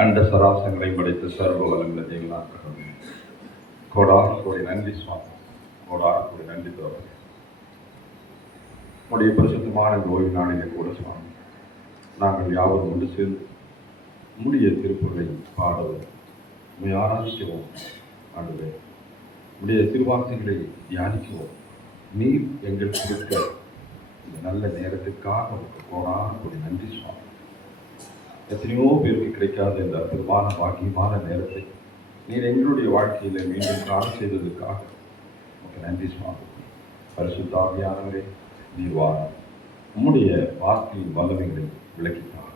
அண்ட சராசங்களை படைத்த சர்வ வளங்களை தேவனாக கோடி நன்றி சுவாமி. கோடி நன்றி தோழர். உடைய பரிசுத்தமான இந்த ஓய்வு நாளிலே கூட சுவாமி நாங்கள் யாவரும் ஒன்று சேர்ந்து முடிய திருப்பொருளை பாடவும் உண்மை ஆராதிக்கவும் ஆண்டுவே உடைய திருவார்த்தைகளை தியானிக்கவும் நீர் எங்கள் கொடுக்க இந்த நல்ல நேரத்துக்காக கோடி நன்றி சுவாமி. எத்தனையோ பேருக்கு கிடைக்காத இந்த அற்புதமான பாக்கியமான நேரத்தை நீர் எங்களுடைய வாழ்க்கையில் மீண்டும் காண செய்ததற்காக நன்றி சுவாமி. பரிசுத்த ஆவியானவரே நீர் வாரம் உம்முடைய வார்த்தையின் வல்லமைகளை விளக்கினார்.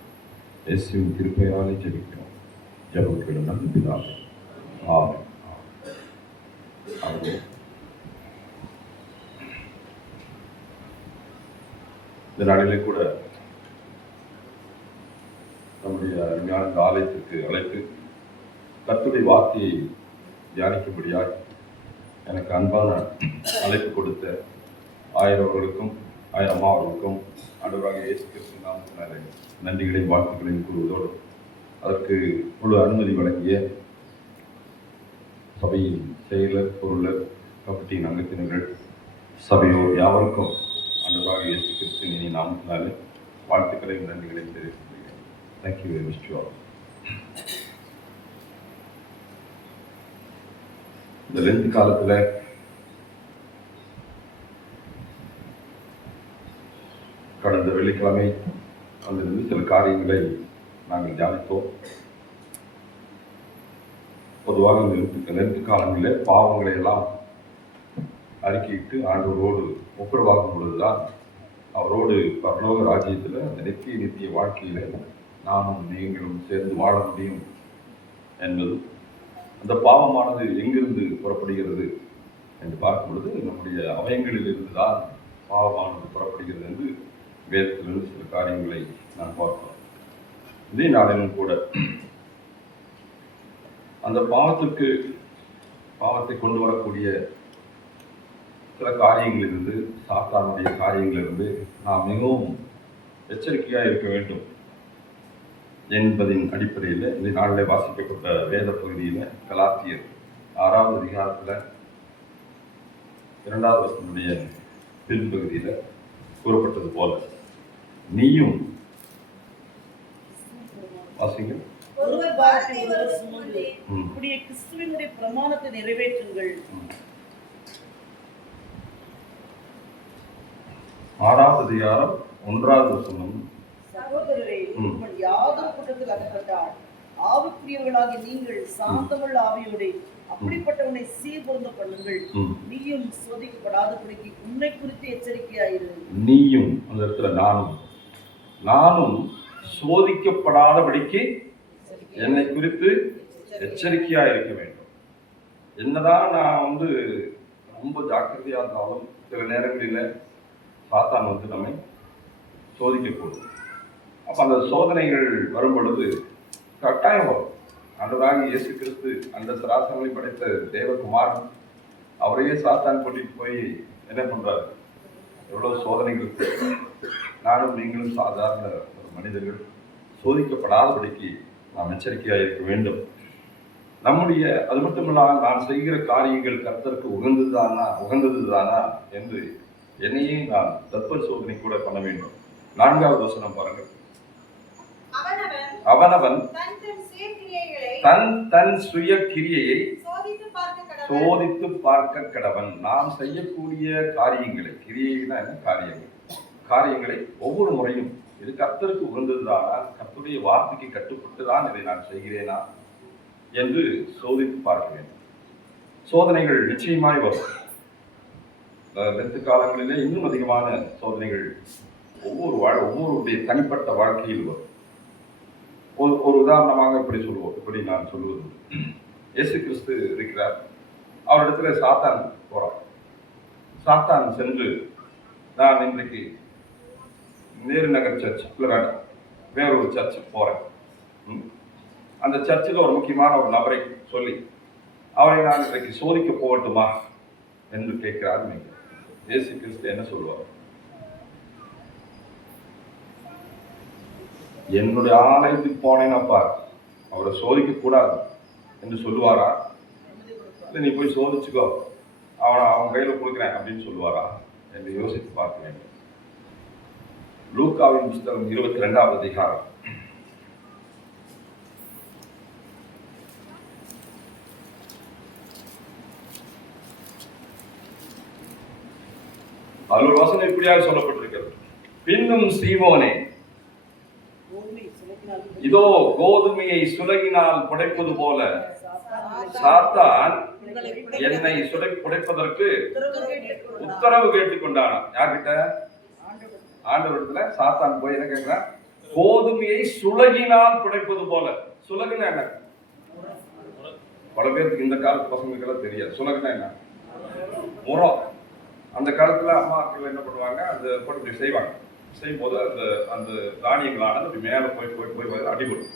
இயேசுவின் கிருபையாலே ஜெபிக்கிறோம். ஜெபத்திலும் நல்ல பிதாவே. ஆமென். இந்த நாளிலே கூட நம்முடைய அருமையான ஆலயத்திற்கு அழைத்து கர்த்தருடைய வார்த்தையை தியானிக்கும்படியாக எனக்கு அன்பான அழைப்பு கொடுத்த ஆயிரவர்களுக்கும் அம்மா அவர்களுக்கும் ஆண்டவராக இயேசு கிறிஸ்து நாமத்தினாலே நன்றிகளையும் வாழ்த்துக்களையும் கூறுவதோடு அதற்கு முழு அனுமதி வழங்கிய சபையின் செயலர் பொருளர் கமிட்டியின் அங்கத்தினர்கள் சபையோர் யாவருக்கும் ஆண்டவராக இயேசு கிறிஸ்து இனி நாமத்தினாலே வாழ்த்துக்களையும் நன்றிகளையும் தெரிவிக்கிறேன். Thank you very much to all. இந்த லென்த் காலத்தில் கடந்த வெள்ளிக்கிழமை அதிலிருந்து சில காரியங்களை நாங்கள் தியானித்தோம். பொதுவாக இந்த லென்த் காலங்களில் பாவங்களை எல்லாம் அறிக்கையிட்டு ஆண்டவரோடு ஒப்புரவாகும் பொழுதுதான் அவரோடு பரலோக ராஜ்யத்தில் அந்த நித்திய வாழ்க்கையில் நானும் நீங்களும் சேர்ந்து வாழ முடியும் என்பது. அந்த பாவமானது எங்கிருந்து புறப்படுகிறது என்று பார்க்கும் பொழுது நம்முடைய அவயங்களில் இருந்துதான் பாவமானது புறப்படுகிறது என்று வேதத்திலிருந்து சில காரியங்களை நான் பார்க்கிறோம். இதே நாளிலும் கூட அந்த பாவத்தை கொண்டு வரக்கூடிய சில காரியங்களிலிருந்து சாத்தானுடைய காரியங்களிலிருந்து நாம் மிகவும் எச்சரிக்கையாக இருக்க வேண்டும் என்பதின் அடிப்படையில் இந்த நாளில் வாசிக்கப்பட்ட வேத பகுதியில் கலாத்தியர் 6வது அதிகாரத்தில் 2வது வசனத்துடைய பின்பகுதியில் கூறப்பட்டது போல நீயும் வாசிங்க. கிறிஸ்துவினுடைய பிரமாணத்தை நிறைவேற்றுங்கள். 6வது அதிகாரம் 1வது வசனம். சகோதரரே, யாதொரு குற்றத்தில் அகப்பட்டால் ஆவிக்குரியவர்களாகிய நீங்கள் சாந்தமுள்ள ஆவியோடு அப்படிப்பட்டவனை சீர்பொருந்த பண்ணுங்கள். நீயும் சோதிக்கப்படாதபடிக்கு உன்னை குறித்து எச்சரிக்கையாயிரு. நீயும் அந்த இடத்துல நானும் சோதிக்கப்படாதபடிக்கு என்னை குறித்து எச்சரிக்கையா இருக்க வேண்டும். என்னதான் நான் ரொம்ப ஜாக்கிரதையா இருந்தாலும் சில நேரங்களில் சாத்தான் நம்மை சோதிக்கக்கூடும். அப்போ அந்த சோதனைகள் வரும் பொழுது கட்டாயம் வரும். ஆண்டவராகிய இயேசு கிறிஸ்து அந்த சராசரங்களை படைத்த தேவகுமாரன் அவரையே சாத்தான் கூட்டிட்டு போய் என்ன பண்றாரு, எவ்வளவு சோதனைகள். நானும் நீங்களும் சாதாரண ஒரு மனிதர்கள், சோதிக்கப்படாதபடிக்கு நாம் எச்சரிக்கையாக இருக்க வேண்டும். அது மட்டுமில்லாமல் நான் செய்கிற காரியங்கள் கர்த்தருக்கு உகந்ததுதானா என்று என்னையே நான் தத்துவ சோதனை கூட பண்ண வேண்டும். 4வது வசனம் பாருங்கள். அவனவன் தன் சுய கிரியையை சோதித்து பார்க்க கடவன். நாம் செய்யக்கூடிய காரியங்களை, கிரியைனா என்ன காரியங்களை ஒவ்வொரு முறையும் இது கர்த்தருக்கு உகந்ததுதானா, கர்த்தருடைய வார்த்தைக்கு கட்டுப்பட்டுதான் இதை நான் செய்கிறேனா என்று சோதித்து பார்க்க வேண்டும். சோதனைகள் நிச்சயமாய் வரும். லென்த் காலங்களிலே இன்னும் அதிகமான சோதனைகள் ஒவ்வொருடைய தனிப்பட்ட வாழ்க்கையில் வரும். ஒரு உதாரணமாக இப்படி நான் சொல்லுவது, இயேசு கிறிஸ்து இருக்கிறார், அவரிடத்துல சாத்தான் போறான். சாத்தான் சென்று நான் இன்றைக்கு நேரு நகர் சர்ச் வேறொரு சர்ச்சுக்கு போறேன், அந்த சர்ச்சில் ஒரு முக்கியமான ஒரு நபரை சொல்லி அவரை நான் இன்றைக்கு சோதிக்க போகட்டுமா என்று கேட்கிறார். இயேசு கிறிஸ்து என்ன சொல்லுவார்? என்னுடைய ஆலயத்துக்கு போனேன்னாப்பா அவரை சோதிக்க கூடாது என்று சொல்லுவாரா? இல்லை நீ போய் சோதிச்சுக்கோ, அவன் கையில் கொடுக்குறேன் அப்படின்னு சொல்லுவாரா என்று யோசித்து பார்க்க வேண்டும். லூக்காவின் புத்தகம் 22வது அதிகாரம். அதில் ஒரு வசனம் இப்படியாக சொல்லப்பட்டிருக்கிறது. பின்னும் சீமோனே, இதோ கோதுமையை சுலகினால் புடைப்பது போல சாத்தான் என்னை புடைப்பதற்கு உத்தரவு கேட்டுக்கொண்டான். யார்கிட்ட? ஆண்டவரிடத்துல சாத்தான் போய் என்ன கேட்கிறான்? கோதுமையை சுலகினால் புடைப்பது போல. சுலகுனா என்ன? பல பேருக்கு இந்த காலத்து பசங்களுக்கெல்லாம் தெரியாது. சுலகுனா என்ன? முறம். அந்த காலத்துல அம்மாக்கள் என்ன பண்ணுவாங்க, அந்த போட்டு செய்வாங்க. செய்யும்போது அந்த அந்த தானியங்களானது அப்படி மேலே போய் அடிபடும்.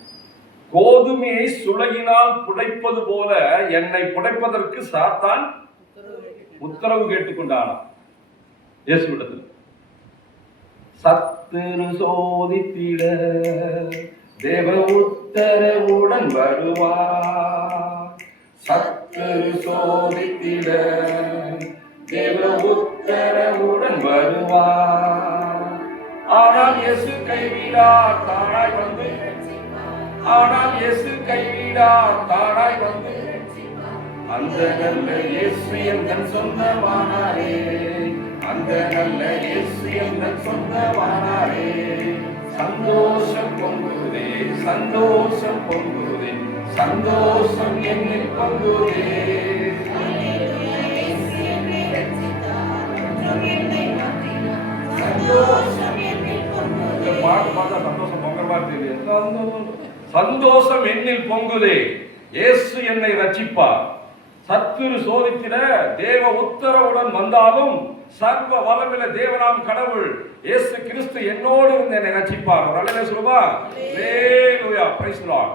கோதுமையை சுலகினால் புடைப்பது போல என்னை புடைப்பதற்கு சாத்தான் உத்தரவு கேட்டுக்கொண்டானா இயேசுவிடத்தில். சத்துரு சோதித்திட தேவ உத்தரவுடன் வருவார். சத்துரு சோதித்திட தேவ உத்தரவுடன் வருவார். ஆனால் இயேசு கைவிடார் தானாய் வந்து. ஆனால் இயேசு கைவிடார் தானாய் வந்து. அந்த நல்ல இயேசு எந்தன் சொந்தமானாரே. அந்த நல்ல இயேசு எந்தன் சொந்தமானாரே. சந்தோஷம் பொங்குதே, சந்தோஷம் பொங்குதே, சந்தோஷம் என்னில் பொங்குதே. பாட்டு பார்த்தா சந்தோஷம் பொங்குற மாதிரி தெரியும். சந்தோஷம் என்னில் பொங்குதே, இயேசு என்னை ரட்சிப்பார். சத்துரு சோதித்திட தேவ உத்தரவுடன் வந்தாலும் சர்வ வல்லமையுள்ள தேவனாம் கடவுள் இயேசு கிறிஸ்து என்னோடு இருந்து என்னை ரட்சிப்பார். அல்லேலூயா சொல்லுவா. அல்லேலூயா, பிரைஸ் தி லார்ட்.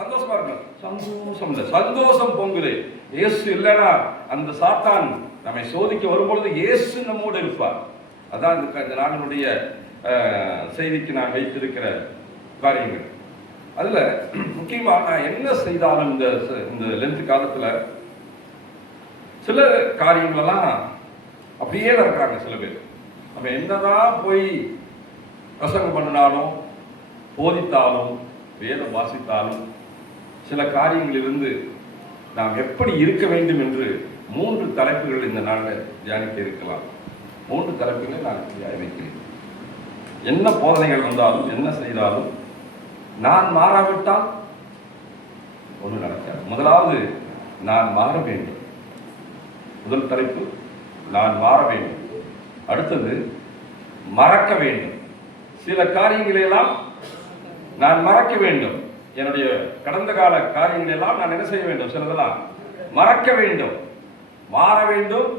சந்தோஷமா இருக்கு. சந்தோஷம் இல்லை, சந்தோஷம் பொங்குதே. இயேசு இல்லைன்னா அந்த சாத்தான் நம்மை சோதிக்க வரும்பொழுது இயேசு நம்மோடு இருப்பார். அதான் இந்த நாளினுடைய செய்திக்கு நான் வைத்திருக்கிற காரியங்கள். அதுல முக்கியமா நான் என்ன செய்தாலும் இந்த லென்த் காலத்துல சில காரியங்களெல்லாம் அப்படியே இருக்கிறாங்க சில பேர். நம்ம என்னதான் போய் பிரசங்கம் பண்ணினாலும் போதித்தாலும் வேதம் வாசித்தாலும் சில காரியங்களிலிருந்து நாம் எப்படி இருக்க வேண்டும் என்று 3 தலைப்புகள் இந்த நாளில் தியானிக்க இருக்கலாம். 3 தலைப்புகளை நான் தியானிக்கிறேன். என்ன போதனைகள் வந்தாலும் என்ன செய்தாலும் நான் மாறாவிட்டால் ஒன்றும் நடக்காது. முதலாவது, நான் மாற வேண்டும். முதல் தலைப்பு, நான் மாற வேண்டும். அடுத்தது, மறக்க வேண்டும். சில காரியங்களெல்லாம் நான் மறக்க வேண்டும். என்னுடைய கடந்த கால காரியங்களெல்லாம் நான் என்ன செய்ய வேண்டும்? சிலதெல்லாம் மறக்க வேண்டும். மாற வேண்டும்,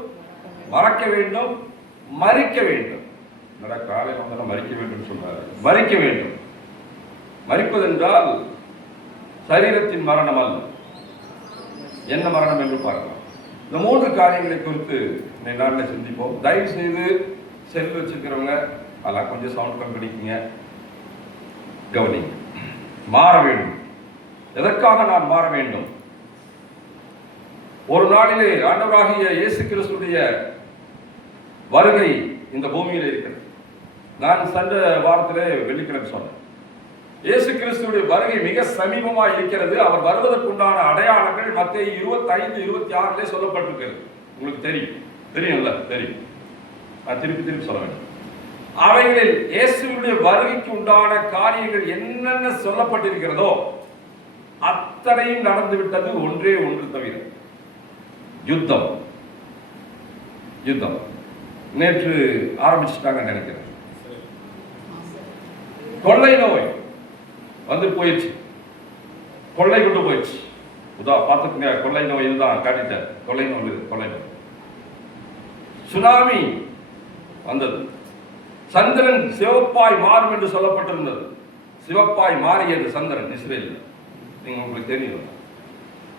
மறக்க வேண்டும், மறிக்க வேண்டும். காலையில் வந்து மறிக்க வேண்டும் சொல்றாரு. மறிக்க வேண்டும். மறிப்பதென்றால் சரீரத்தின் மரணம் அல்ல. என்ன மரணம் என்று பார்க்கலாம். இந்த 3 காரியங்களை குறித்து இந்த நாளில் சிந்திப்போம். தயவு செய்து செல் வச்சுக்கிறவங்க அதெல்லாம் கொஞ்சம் சவுண்ட் கம் பண்ணிக்கங்க, கவனிங்க. மாற வேண்டும். எதற்காக நான் மாற வேண்டும்? ஒரு நாளிலே ஆண்டவராகிய இயேசு கிறிஸ்துடைய வருகை இந்த பூமியில் இருக்கிறது. நான் சென்ற வாரத்திலே வெள்ளிக்கிழமை சொன்னேன். இயேசு கிறிஸ்துடைய வருகை மிக சமீபமாக இருக்கிறது. அவர் வருவதற்குண்டான அடையாளங்கள் மத்தேயு 25-26 சொல்லப்பட்டிருக்கிறது. உங்களுக்கு தெரியும்ல? தெரியும். நான் திருப்பி சொல்ல வேண்டும். அவைகளில் இயேசுடைய வருகைக்கு உண்டான காரியங்கள் என்னென்ன சொல்லப்பட்டிருக்கிறதோ அத்தனையும் நடந்துவிட்டது. ஒன்றே ஒன்று தவிர, யுத்தம். நேற்று ஆரம்பிச்சுட்டாங்க நினைக்கிறேன். கொள்ளை நோய் வந்து போயிடுச்சு. கொள்ளை கொண்டு போயிடுச்சு. பார்த்துக்கங்க, கொள்ளை நோய் இதுதான் காட்டிட்டேன். கொள்ளை நோய். சுனாமி வந்தது. சந்திரன் சிவப்பாய் மாறும் என்று சொல்லப்பட்டிருந்தது. சிவப்பாய் மாறியது சந்திரன் இஸ்ரேலில். உங்களுக்கு தெரியும்.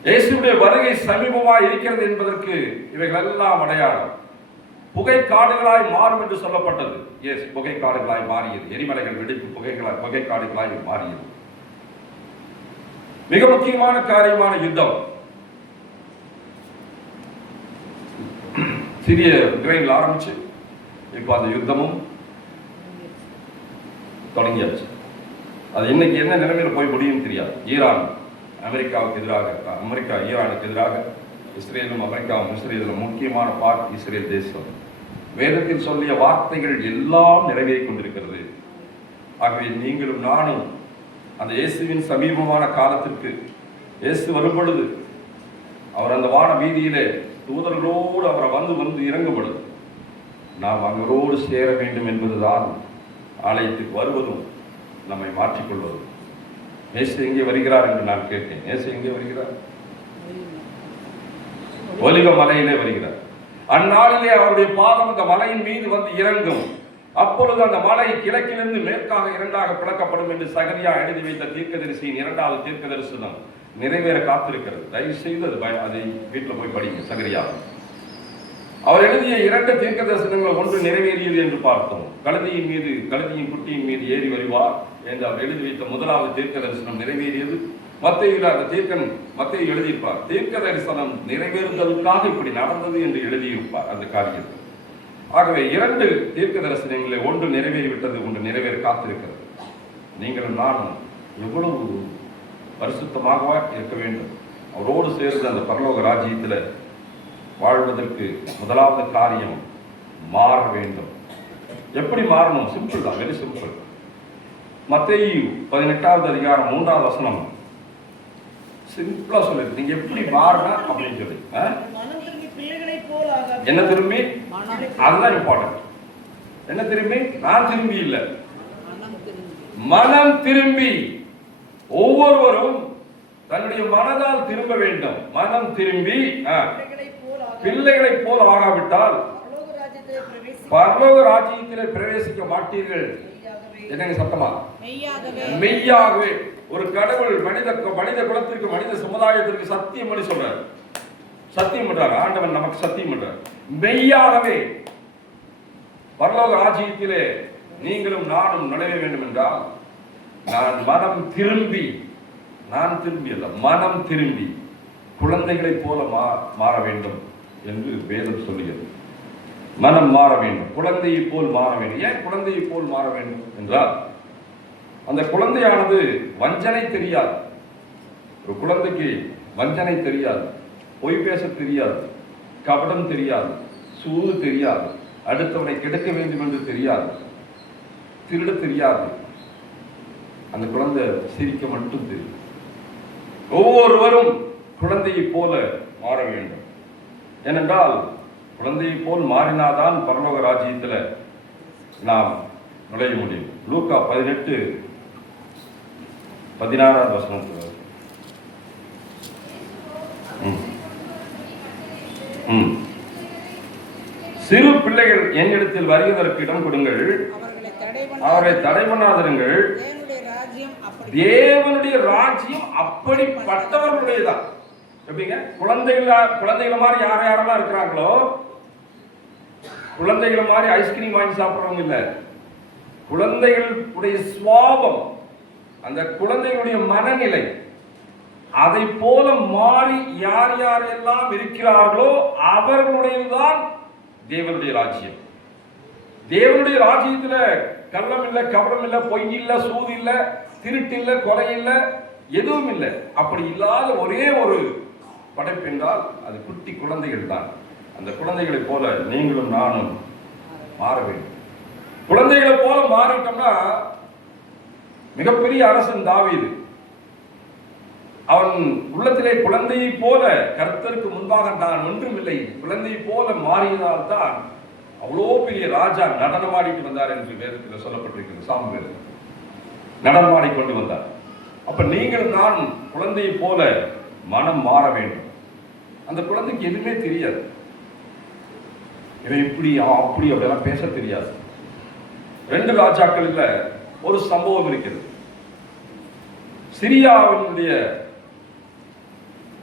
இயேசுடைய வருகை சமீபமாக இருக்கிறது என்பதற்கு இவைகள் எல்லாம் அடையாளம். புகை காடுகளாய் மாறும் என்று சொல்லப்பட்டது. எஸ், புகை காடுகளாய் மாறியது. எரிமலைகள் வெடிப்பு புகை காடுகளாய் மாறியது. மிக முக்கியமான காரியமான யுத்தம் சிறிய உக்ரைன்ல ஆரம்பிச்சு இப்போ அந்த யுத்தமும் தொடங்கியாச்சு. அது இன்னைக்கு என்ன நிலைமையில போய் முடியும் தெரியாது. ஈரான் அமெரிக்காவுக்கு எதிராக, அமெரிக்கா ஈரானுக்கு எதிராக, இஸ்ரேலும் அமெரிக்காவும் இஸ்ரேலும் முக்கியமான பார்ட் இஸ்ரேல் தேசம். வேதத்தில் சொல்லிய வார்த்தைகள் எல்லாம் நிறைவேறிக் கொண்டிருக்கிறது. ஆகவே நீங்களும் நானும் அந்த இயேசுவின் சமீபமான காலத்திற்கு, இயேசு வரும் பொழுது அவர் அந்த வான வீதியிலே தூதர்களோடு அவரை வந்து இறங்கும் பொழுது நாம் அவரோடு சேர வேண்டும் என்பதுதான் ஆலயத்துக்கு வருவதும் நம்மை மாற்றிக்கொள்வதும். இயேசு எங்கே வருகிறார் என்று நான் கேட்டேன். இயேசு எங்கே வருகிறார்? ஒலிவ மலையிலே வருகிறார். அந்நாளிலே அவருடைய பாதம் அந்த மலையின் மீது வந்து இறங்கும். அப்பொழுது அந்த மலை கிழக்கிலிருந்து மேற்காக இரண்டாக பிளக்கப்படும் என்று சகரியா எழுதி வைத்த தீர்க்கதரிசியின் 2வது தீர்க்க தரிசனம் நிறைவேற காத்திருக்கிறது. தயவு செய்து அதை வீட்டில் போய் படிங்க. சகரியா அவர் எழுதிய 2 தீர்க்க தரிசனங்கள் ஒன்று நிறைவேறியது என்று பார்த்தோம். கழுதியின் குட்டியின் மீது ஏறி வருவார் என்று அவர் எழுதி வைத்த 1வது தீர்க்க தரிசனம் நிறைவேறியது. மத்தேயு எழுதியிருப்பார், தீர்க்க தரிசனம் நிறைவேறுவதற்காக இப்படி நடந்தது என்று எழுதியிருப்பார் அந்த காரியத்தில். ஆகவே 2 தீர்க்க தரிசனங்களில் ஒன்று நிறைவேறிவிட்டது, ஒன்று நிறைவேற காத்திருக்கிறது. நீங்களும் நானும் எவ்வளவு பரிசுத்தமாக இருக்க வேண்டும். அவரோடு சேர்ந்து அந்த பரலோக ராஜ்யத்தில் வாழ்வதற்கு 1வது காரியம் மாற வேண்டும். எப்படி மாறணும்? சிம்பிள் தான், வெரி சிம்பிள். மத்தேயு 18வது அதிகாரம் 3வது வசனம் சிம்பிளா சொல்லுது. நீங்க எப்படி மாறினா அப்படின்னு சொல்லி என்ன திரும்பி, அதுதான் இம்பார்ட்டன்ட். என்ன திரும்பி? நான் திரும்பி இல்ல, மனம் திரும்பி. ஒவ்வொருவரும் தன்னுடைய மனதால் திரும்ப வேண்டும். மனம் திரும்பி பிள்ளைகளை போல் ஆகாவிட்டால் பரலோக ராஜ்யத்திலே பிரவேசிக்க மாட்டீர்கள். என்னங்க சத்தமா? மெய்யாகவே. ஒரு கடவுள் மனித குலத்திற்கு, மனித சமுதாயத்திற்கு சத்தியம் பண்ணி சொல்றார். சத்தியம் பண்றார் ஆண்டவன், நமக்கு சத்தியம் பண்றார். மெய்யாகவே பரலோக ராஜ்யத்திலே நீங்களும் நானும் நுழைய வேண்டும் என்றால் நான் மனம் திரும்பி அல்ல, மனம் திரும்பி குழந்தைகளை போல மாற வேண்டும் என்று வேதம் சொல்லுகிறது. மனம் மாற வேண்டும், குழந்தையை போல் மாற வேண்டும். ஏன் குழந்தையை போல் மாற வேண்டும் என்றால் அந்த குழந்தையானது வஞ்சனை தெரியாது. ஒரு குழந்தைக்கு வஞ்சனை தெரியாது, பொய் பேச தெரியாது, கபடம் தெரியாது, சூது தெரியாது, அடுத்தவனை கெடுக்க வேண்டும் என்று தெரியாது, திருட தெரியாது. அந்த குழந்தை சிரிக்க மட்டும் தெரியும். ஒவ்வொருவரும் குழந்தையை போல மாற வேண்டும். ஏனென்றால் குழந்தையை போல் மாறினாதான் பரலோக ராஜ்யத்தில் நாம் நுழைய முடியும். லூக்கா 18:16 வசனத்தில் சிறு பிள்ளைகள் என்னிடத்தில் வருவதற்கு இடம் கொடுங்கள், அவரை தடை பண்ணாதிருங்கள். தேவனுடைய ராஜ்யம் அப்படிப்பட்டவர்களுடையதான். எப்படிங்க? குழந்தைகளை மாதிரி யாரெல்லாம் இருக்கிறாங்களோ, குழந்தைகளை மாதிரி ஐஸ்கிரீம் வாங்கி சாப்பிடுறவங்க இல்ல. குழந்தைகளுடைய சுவாபம், அந்த குழந்தைகளுடைய மனநிலை, அதை போல மாறி யாரெல்லாம் இருக்கிறார்களோ அவர்களுடையதுதான் தேவனுடைய ராஜ்யம். தேவனுடைய ராஜ்யத்துல கள்ளம் இல்லை, கபடம் இல்லை, பொய் இல்லை, சூது இல்லை, திருட்டு இல்லை, கொலை இல்லை, எதுவும் இல்லை. அப்படி இல்லாத ஒரே ஒரு படைப்பு என்றால் அது குட்டி குழந்தைகள் தான். அந்த குழந்தைகளை போல நீங்களும் நானும் மாற வேண்டும். குழந்தைகளை போல மாறிட்டோம்னா, மிகப்பெரிய அரசன் தாவீது, அவன் உள்ளத்திலே குழந்தையை போல கர்த்தருக்கு முன்பாக நான் ஒன்றுமில்லை, குழந்தையை போல மாறியதால் தான் அவ்வளோ பெரிய ராஜா நடனமாடிட்டு வந்தார் என்று வேதத்தில் சொல்லப்பட்டிருக்கிறது. சாமுவேல் நடனமாடி கொண்டு வந்தார். அப்ப நீங்கள் நான் குழந்தையை போல மனம் மாற வேண்டும். அந்த குழந்தைக்கு எதுவுமே தெரியாது, இவன் இப்படி அப்படி அப்படியெல்லாம் பேச தெரியாது. 2 ராஜாக்களில் ஒரு சம்பவம் இருக்கிறது. சிரியாவினுடைய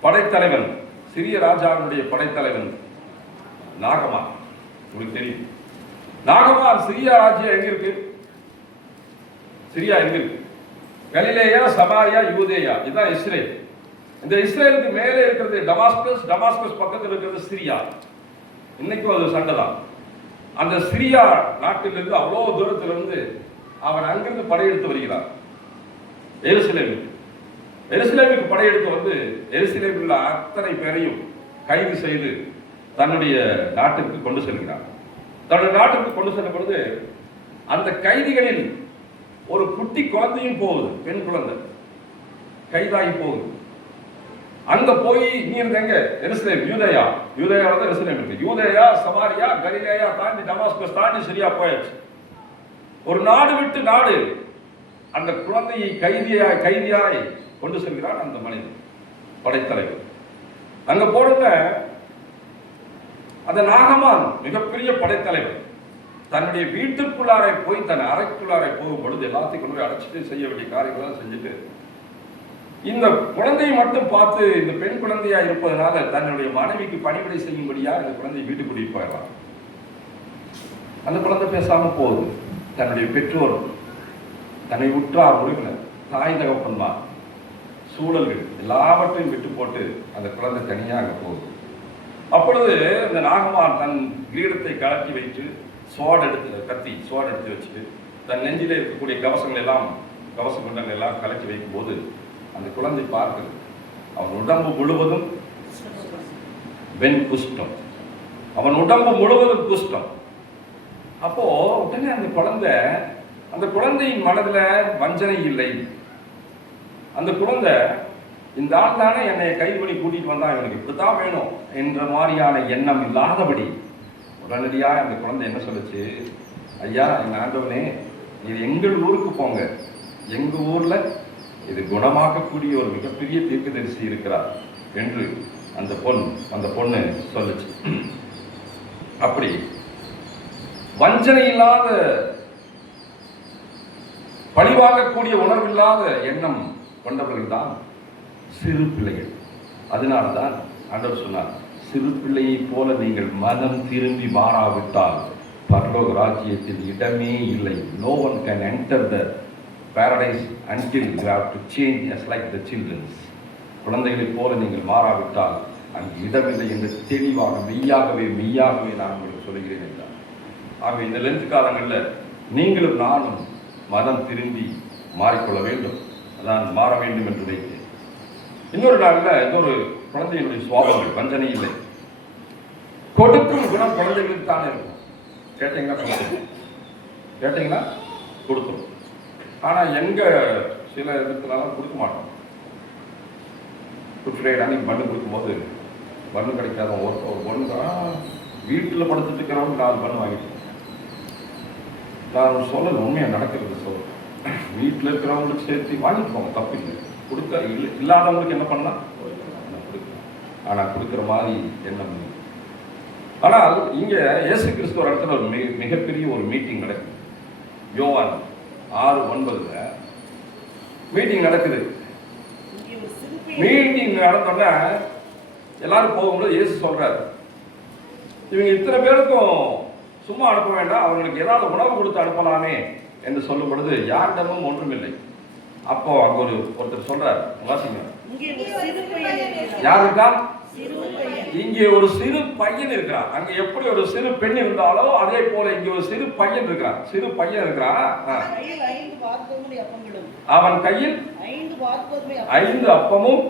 படைத்தலைவன், சிரிய ராஜாவினுடைய படைத்தலைவன் நாகமான். உங்களுக்கு தெரியும். நாகமான் சிரியா ராஜ்யம் எங்க இருக்கு? சிரியா எங்க இருக்கு? கலிலேயா, சமாரியா, யூதேயா, இதுதான் இஸ்ரேல். இந்த இஸ்ரேலுக்கு மேலே இருக்கிறது டமாஸ்கஸ், டமாஸ்கஸ் பக்கத்தில் இருக்கிறது சிரியா. இன்னைக்கும் அது சண்டை தான். அந்த சிரியா நாட்டிலிருந்து அவ்வளோ தூரத்திலிருந்து அவன் அங்கிருந்து படையெடுத்து வருகிறான் எருசலேமுக்கு. எருசலேமுக்கு படையெடுத்து வந்து எருசலேமில் உள்ள அத்தனை பேரையும் கைது செய்து தன்னுடைய நாட்டுக்கு கொண்டு செல்கிறான். தன்னுடைய நாட்டுக்கு கொண்டு செல்லும் பொழுது அந்த கைதிகளில் ஒரு குட்டி குழந்தையும் போகுது, பெண் குழந்தை கைதாகி போகுது. அங்க போய் நீ இருந்தங்க எருசலேம், யூதேயா, யூதேயாவில் தான் எருசலேம் இருக்கு. யூதேயா, சமாரியா, கலிலேயா தாண்டி டமாஸ்கஸ் தாண்டி சரியா போயாச்சு. ஒரு நாடு விட்டு நாடு அந்த குழந்தையை கைதியாய் கொண்டு செல்கிறான் அந்த மனிதன், படைத்தலைவர். அங்க போடுங்க அந்த நாகமான் மிகப்பெரிய படைத்தலைவர் தன்னுடைய வீட்டுக்குள்ளாரை போய் தன் அறைக்குள்ளாரை போகும் பொழுது எல்லாத்தையும் கொண்டு போய் அடைச்சிட்டு செய்ய வேண்டிய காரியங்களாம் செஞ்சுட்டு இந்த குழந்தையை மட்டும் பார்த்து இந்த பெண் குழந்தையா இருப்பதனால தன்னுடைய மனைவிக்கு பணிவிடை செய்யும்படியா இந்த குழந்தையை வீட்டுக்கு கூட்டிட்டு போயிடலாம். அந்த குழந்தை பேசாம போகுது. தன்னுடைய பெற்றோர், தன்னை உற்றார் உறவினர், தாய் தகப்பன்மார், சூழல்கள் எல்லாவற்றையும் விட்டு போட்டு அந்த குழந்தை தனியாக அங்கே போகுது. அப்பொழுது இந்த நாகமான் தன் கிரீடத்தை கலட்டி வைத்து சோடு எடுத்து வச்சுட்டு தன் நெஞ்சிலே இருக்கக்கூடிய கவச குண்டங்கள் எல்லாம் கலட்டி வைக்கும் போது அந்த குழந்தை பார்க்கிறது. அவன் உடம்பு முழுவதும் வெண் குஷ்டம், அவன் உடம்பு முழுவதும் குஷ்டம். அப்போ உடனே அந்த குழந்தையின் மனதுல வஞ்சனை இல்லை. அந்த குழந்தை இந்த ஆள் தானே என்னை கைது பண்ணி கூட்டிட்டு வந்தா, இவனுக்கு இப்படித்தான் வேணும் என்ற மாதிரியான எண்ணம் இல்லாதபடி உடனடியாக அந்த குழந்தை என்ன சொல்லுச்சு, ஐயா என் ஆண்டவனே இது எங்கள் ஊருக்கு போங்க, எங்க ஊர்ல இது குணமாக்கக்கூடிய ஒரு மிகப்பெரிய தீர்க்கதரிசி இருக்கிறார் என்று அந்த பொண்ணு சொல்லுச்சு. அப்படி வஞ்சனை இல்லாத, பழிவாங்கக்கூடிய உணர்வில்லாத எண்ணம் கொண்டவர்கள் தான் சிறு பிள்ளைகள். அதனால்தான் ஆண்டவர் சொன்னார், சிறு பிள்ளையை போல நீங்கள் மனம் திரும்பி மாறாவிட்டால் பரலோக ராஜ்யத்தில் இடமே இல்லை. No one can enter the paradise until you have to change as like the children. குழந்தைகளைப் போல நீங்கள் மாறாவிட்டால் அங்கு இடமில்லை என்று தெளிவாக மெய்யாகவே நான் உங்களுக்கு சொல்கிறேன் என்றார். ஆகவே இந்த லென்த் காலங்களில் நீங்களும் நானும் மனம் திரும்பி மாறிக்கொள்ள வேண்டும், அதான் மாற வேண்டும் என்று வைத்தேன். இன்னொரு குழந்தையினுடைய சுவாபங்கள் வஞ்சனை இல்லை. கொடுக்கும் குணம் குழந்தைகளுக்கு தானே இருக்கும். கேட்டீங்கன்னா கொடுத்துரும். ஆனா எங்க சில இடத்துலலாம் கொடுக்க மாட்டோம். குட் ஃப்ரைடே அன்னைக்கு பண்ணு கொடுக்கும்போது பண்ணு கிடைக்காத ஒரு பொண்ணு தான் வீட்டில் படுத்துட்டு இருக்கிறவங்க 4 பண்ணு வாங்கிட்டு நான் சொல்லலை, உண்மையாக நடக்கிறது சொல்லுவேன். வீட்டில் இருக்கிறவங்களுக்கு சேர்த்து வாங்கிட்டு போங்க, தப்பு இல்லை. கொடுக்க இல்லாதவங்களுக்கு என்ன பண்ணலாம், கொடுக்கலாம். ஆனால் கொடுக்குற மாதிரி எண்ணம் இல்லை. ஆனால் இங்கே இயேசு கிறிஸ்து ஒரு இடத்துல ஒரு மிகப்பெரிய ஒரு மீட்டிங் நடக்குது. யோவான் 6:9 மீட்டிங் நடக்குது. மீட்டிங் நடந்தோன்னா எல்லாரும் போகும்போது இயேசு சொல்றாரு, இவங்க இத்தனை பேருக்கும் சும்மா அனுப்ப வேண்டாம், அவங்களுக்கு ஏதாவது உணவு கொடுத்து அனுப்பலாமே என்று சொல்லும் பொழுது யாரிடமும் ஒன்றுமில்லை. அப்போ அங்க ஒருத்தர் சொல்றார், வாசிங்க. யாருக்கா? இங்கே ஒரு சிறு பையன் இருக்கிறான். அங்க எப்படி ஒரு சிறு பெண் இருந்தாலோ அதே போல இங்க ஒரு சிறு பையன் இருக்கிறான். அவன் கையில் 5 அப்பமும்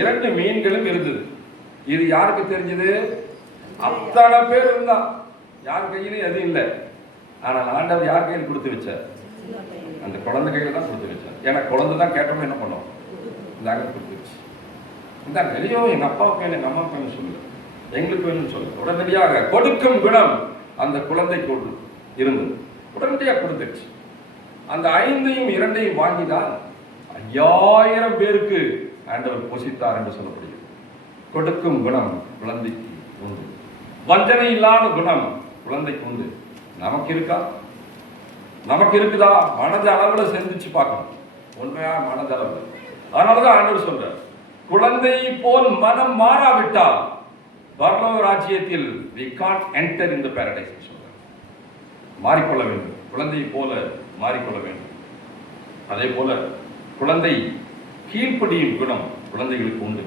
2 மீன்களும் இருந்தது. இது யாருக்கு தெரிஞ்சது? அத்தனை பேர் இருந்தா யார் கையிலும் எதுவும் இல்லை. ஆனால் ஆண்டவர் யார் கையில் கொடுத்து வச்சார்? அந்த குழந்தை கையில தான் கொடுத்து வச்சார். ஏன்னா குழந்தை தான் கேட்டோம் என்ன பண்ணோம், இதாக கொடுத்து வச்சு இந்த வெளியோ எங்க அப்பாவுக்கு வேணும், எங்க அம்மாவுக்கு வேணும் சொல்லு, எங்களுக்கு வேணும்னு சொல்லு. உடனடியாக கொடுக்கும் குணம் அந்த குழந்தைக்கு இருந்தது. உடனடியாக கொடுத்துச்சு. அந்த 5ஐயும் 2ஐயும் வாங்கிதான் 5000 பேருக்கு ஆண்டவர் போஷித்தார் என்று சொல்லப்படுகிறது. கொடுக்கும் குணம் குழந்தைக்கு உண்டு. வஞ்சனை இல்லாத குணம் குழந்தைக்கு உண்டு. நமக்கு இருக்கா? நமக்கு இருக்குதா? மனத அளவுல சிந்திச்சு பார்க்கணும், உண்மையா மனத அளவுல. அதனாலதான் ஆண்டவர் சொல்றார், குழந்தையை போல் மனம் மாறாவிட்டால் பரலோக ராஜ்யத்தில் we can't enter in the paradise சொல்றார். மாறிக்கொள்ள வேண்டும், குழந்தை போல மாறிக்கொள்ள வேண்டும். அதே போல குழந்தை கீழ்ப்படியும் குணம் குழந்தைகளுக்கு உண்டு.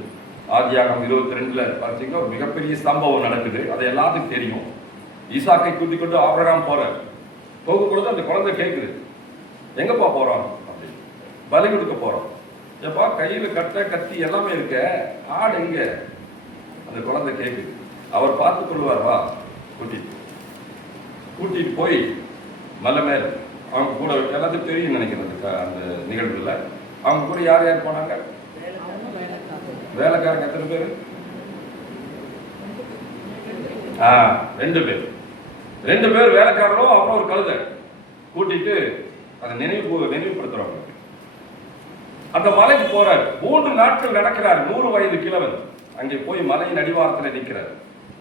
ஆதியாகமம் 22 பார்த்தீங்கன்னா ஒரு மிகப்பெரிய சம்பவம் நடக்குது. அது எல்லாத்துக்கும் தெரியும். ஈசாக்கை கூட்டிக் கொண்டு ஆபிரகாம் போறார். போகும்பொழுது அந்த குழந்தை கேட்குது, எங்கப்பா போறோம் அப்படின்னு. பலி கொடுக்க போறோம். எப்பா கையில கத்தி எல்லாமே இருக்க, ஆடு எங்க? அந்த குழந்தை கேட்குது. அவர் பார்த்து கொள்வார், வா கூட்டிட்டு போய் மலை மேல் அவங்க கூட எல்லாத்துக்கும் தெரியும் நினைக்கிறது. அந்த நிகழ்வுல அவங்க கூட யார் யார் போனாங்க? வேலைக்காரங்க எத்தனை பேர்? 2 பேர் வேலைக்காரரும் அப்புறம் ஒரு கழுதை கூட்டிட்டு அதை நினைவுபடுத்துறவங்க அந்த மலைக்கு போறாரு. 3 நாட்கள் நடக்கிறார். 100 வயது கிழவன் அங்கே போய் மலையின் அடிவாரத்தில் நிற்கிறார்.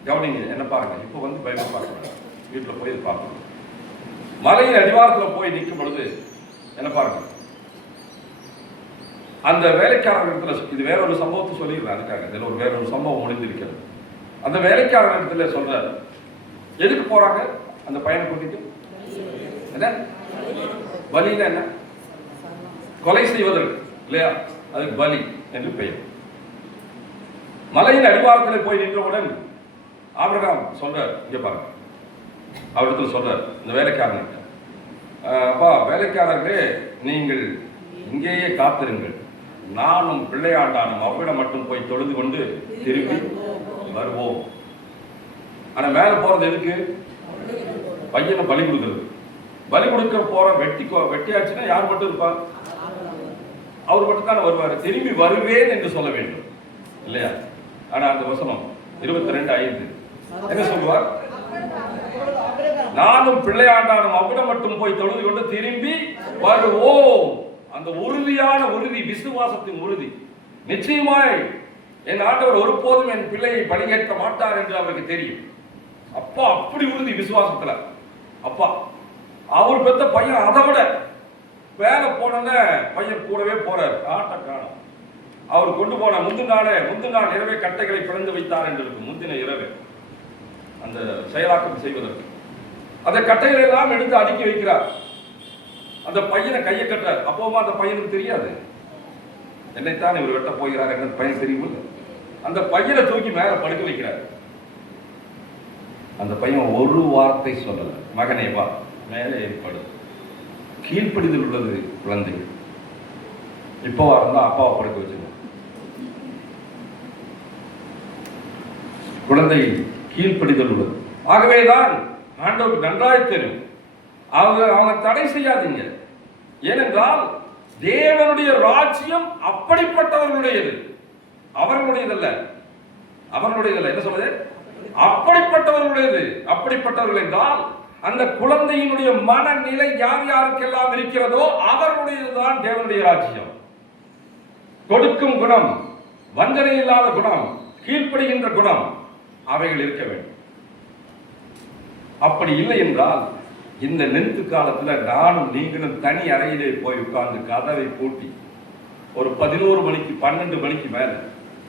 கவனிங்க, என்ன பாருங்க, இப்போ வந்து பைபிள் பார்க்கணும், வீட்டில் போய் பார்க்கணும். மலையின் அடிவாரத்தில் போய் நிற்கும் பொழுது என்ன பாருங்க, அந்த வேலைக்காரர்களிடத்துல, இது வேற ஒரு சம்பவத்தை சொல்லிடுறேன், அதுக்காக இதில் வேற ஒரு சம்பவம் முடிந்திருக்கிறது. அந்த வேலைக்காரர்களிடத்துல சொல்றாரு, எதுக்கு போறாங்க அந்த பையனை கூட்டிட்டு? என்ன பலினா என்ன? கொலை செய்வதற்கு இல்லையா? அதுக்கு பலி என்று பெயர். மலையின் அடிவாரத்தில் போய் நின்றவுடன் ஆபிரகாம் சொல்றார், இங்க பாருங்க, அவரிடத்துல சொல்றார் இந்த வேலைக்காரனுக்கு, அப்பா வேலைக்காரர்களே, நீங்கள் இங்கேயே காத்திருங்கள், நானும் பிள்ளையாண்டானும் அவ்விடம் மட்டும் போய் தொழுது கொண்டு திரும்பி வருவோம். ஆனா மேல போறது எதுக்கு? பையனை பலி கொடுக்கிறது. பலி கொடுக்க போற வெட்டியாச்சுன்னா யார் மட்டும் இருப்பார்? அவர் மட்டும் தானே வருவார். திரும்பி வருவேன் என்று சொல்ல வேண்டும் இல்லையா? ஆனா அந்த வசனம் 22:5 என்ன சொல்லுவார்? நானும் பிள்ளையாண்டானும் அவ்விடம் மட்டும் போய் தொழுது கொண்டு திரும்பி வருவோம். அந்த உறுதியான உறுதி, விசுவாசத்தின் உறுதி. நிச்சயமாய் என் ஆண்டவர் ஒருபோதும் என் பிள்ளையை பலி கேட்க மாட்டார் என்று அவருக்கு தெரியும். அப்பா அப்படி உறுதி விசுவாசத்துல. அப்பா அவர் பெத்த பையன் அதை விட வேலை போன பையன் கூடவே போறாரு. ஆட்ட காணும். அவர் கொண்டு போன முந்தின நாள் இரவே கட்டைகளை பிளந்து வைத்தார் என்று இருக்கும். முந்தின இரவே அந்த செயலாக்கம் செய்வதற்கு அந்த கட்டைகளை எல்லாம் எடுத்து அடுக்கி வைக்கிறார். அந்த பையனை கையை கட்டார். அப்போமா அந்த பையனுக்கு தெரியாது என்னைத்தான் இவர் வெட்ட போகிறார் என்ன பையன் தெரியும். அந்த பையனை தூக்கி மேல படுக்க வைக்கிறார். அந்த பையன் ஒரு வார்த்தை சொல்லல, மகனே வா மேலே ஏற்படு. கீழ்ப்படிதல் உள்ளது குழந்தைகள். இப்போ இருந்தா அப்பாவை படுக்க வச்சிருக்கோம். குழந்தை கீழ்ப்படிதல் உள்ளது. ஆகவேதான் ஆண்டவருக்கு நன்றாய் தெரியும், அவங்க தடை செய்யாதீங்க. ஏனென்றால் தேவனுடைய ராஜ்யம் அப்படிப்பட்டவர்களுடையது, அவர்களுடையதல்ல. என்ன சொல்றது? அப்படிப்பட்டவர்களுடையது. அப்படிப்பட்டவர்கள் என்றால் அந்த குழந்தையினுடைய மனநிலை யார் யாருக்கெல்லாம் இருக்கிறதோ அவர்களுடையதுதான் தேவனுடைய ராஜ்யம். கொடுக்கும் குணம், வஞ்சனை இல்லாத குணம், கீழ்ப்படுகின்ற குணம், அவைகள் இருக்க வேண்டும். அப்படி இல்லை என்றால் இந்த லென்த் காலத்துல நானும் நீங்களும் தனி அறையிலே போய் உட்கார்ந்து கதவை பூட்டி ஒரு 11 மணிக்கு 12 மணிக்கு மேல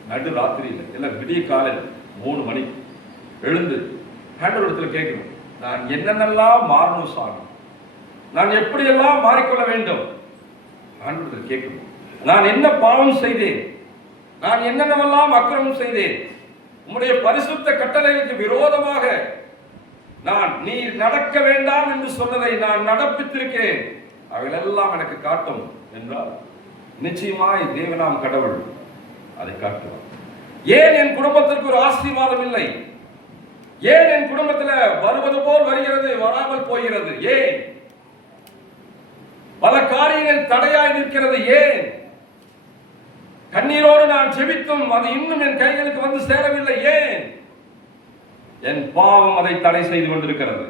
நடு ராத்திரியில் இல்லை விடிய காலையில் 3 மணிக்கு எழுந்து ஆண்டவரிடத்துல கேட்கணும், நான் என்னென்னலாம் மாறணும் சாமி, நான் எப்படியெல்லாம் மாறிக்கொள்ள வேண்டும் ஆண்டவரிடத்தில் கேட்கணும். நான் என்ன பாவம் செய்தேன், நான் என்னென்னவெல்லாம் அக்கிரமம் செய்தேன், உம்முடைய பரிசுத்த கட்டளைகளுக்கு விரோதமாக நான் நீ நடக்க வேண்டாம் என்று சொன்னதை நான் நடப்பித்திருக்கிறேன், அவைகளெல்லாம் எனக்கு காட்டும் என்றால் நிச்சயமாய் தேவனாம் கடவுள் அதை காட்டுவார். ஏன் என் குடும்பத்திற்கு ஒரு ஆசீர்வாதம் இல்லை? ஏன் என் குடும்பத்தில் வருவது போல் வருகிறது, வராமல் போகிறது? ஏன் பல காரியங்கள் தடையாய் நிற்கிறது? ஏன் கண்ணீரோடு நான் ஜெபித்தும் அது இன்னும் என் கைகளுக்கு வந்து சேரவில்லை? ஏன்? என் பாவம் அதை தடை செய்து கொண்டிருக்கிறது.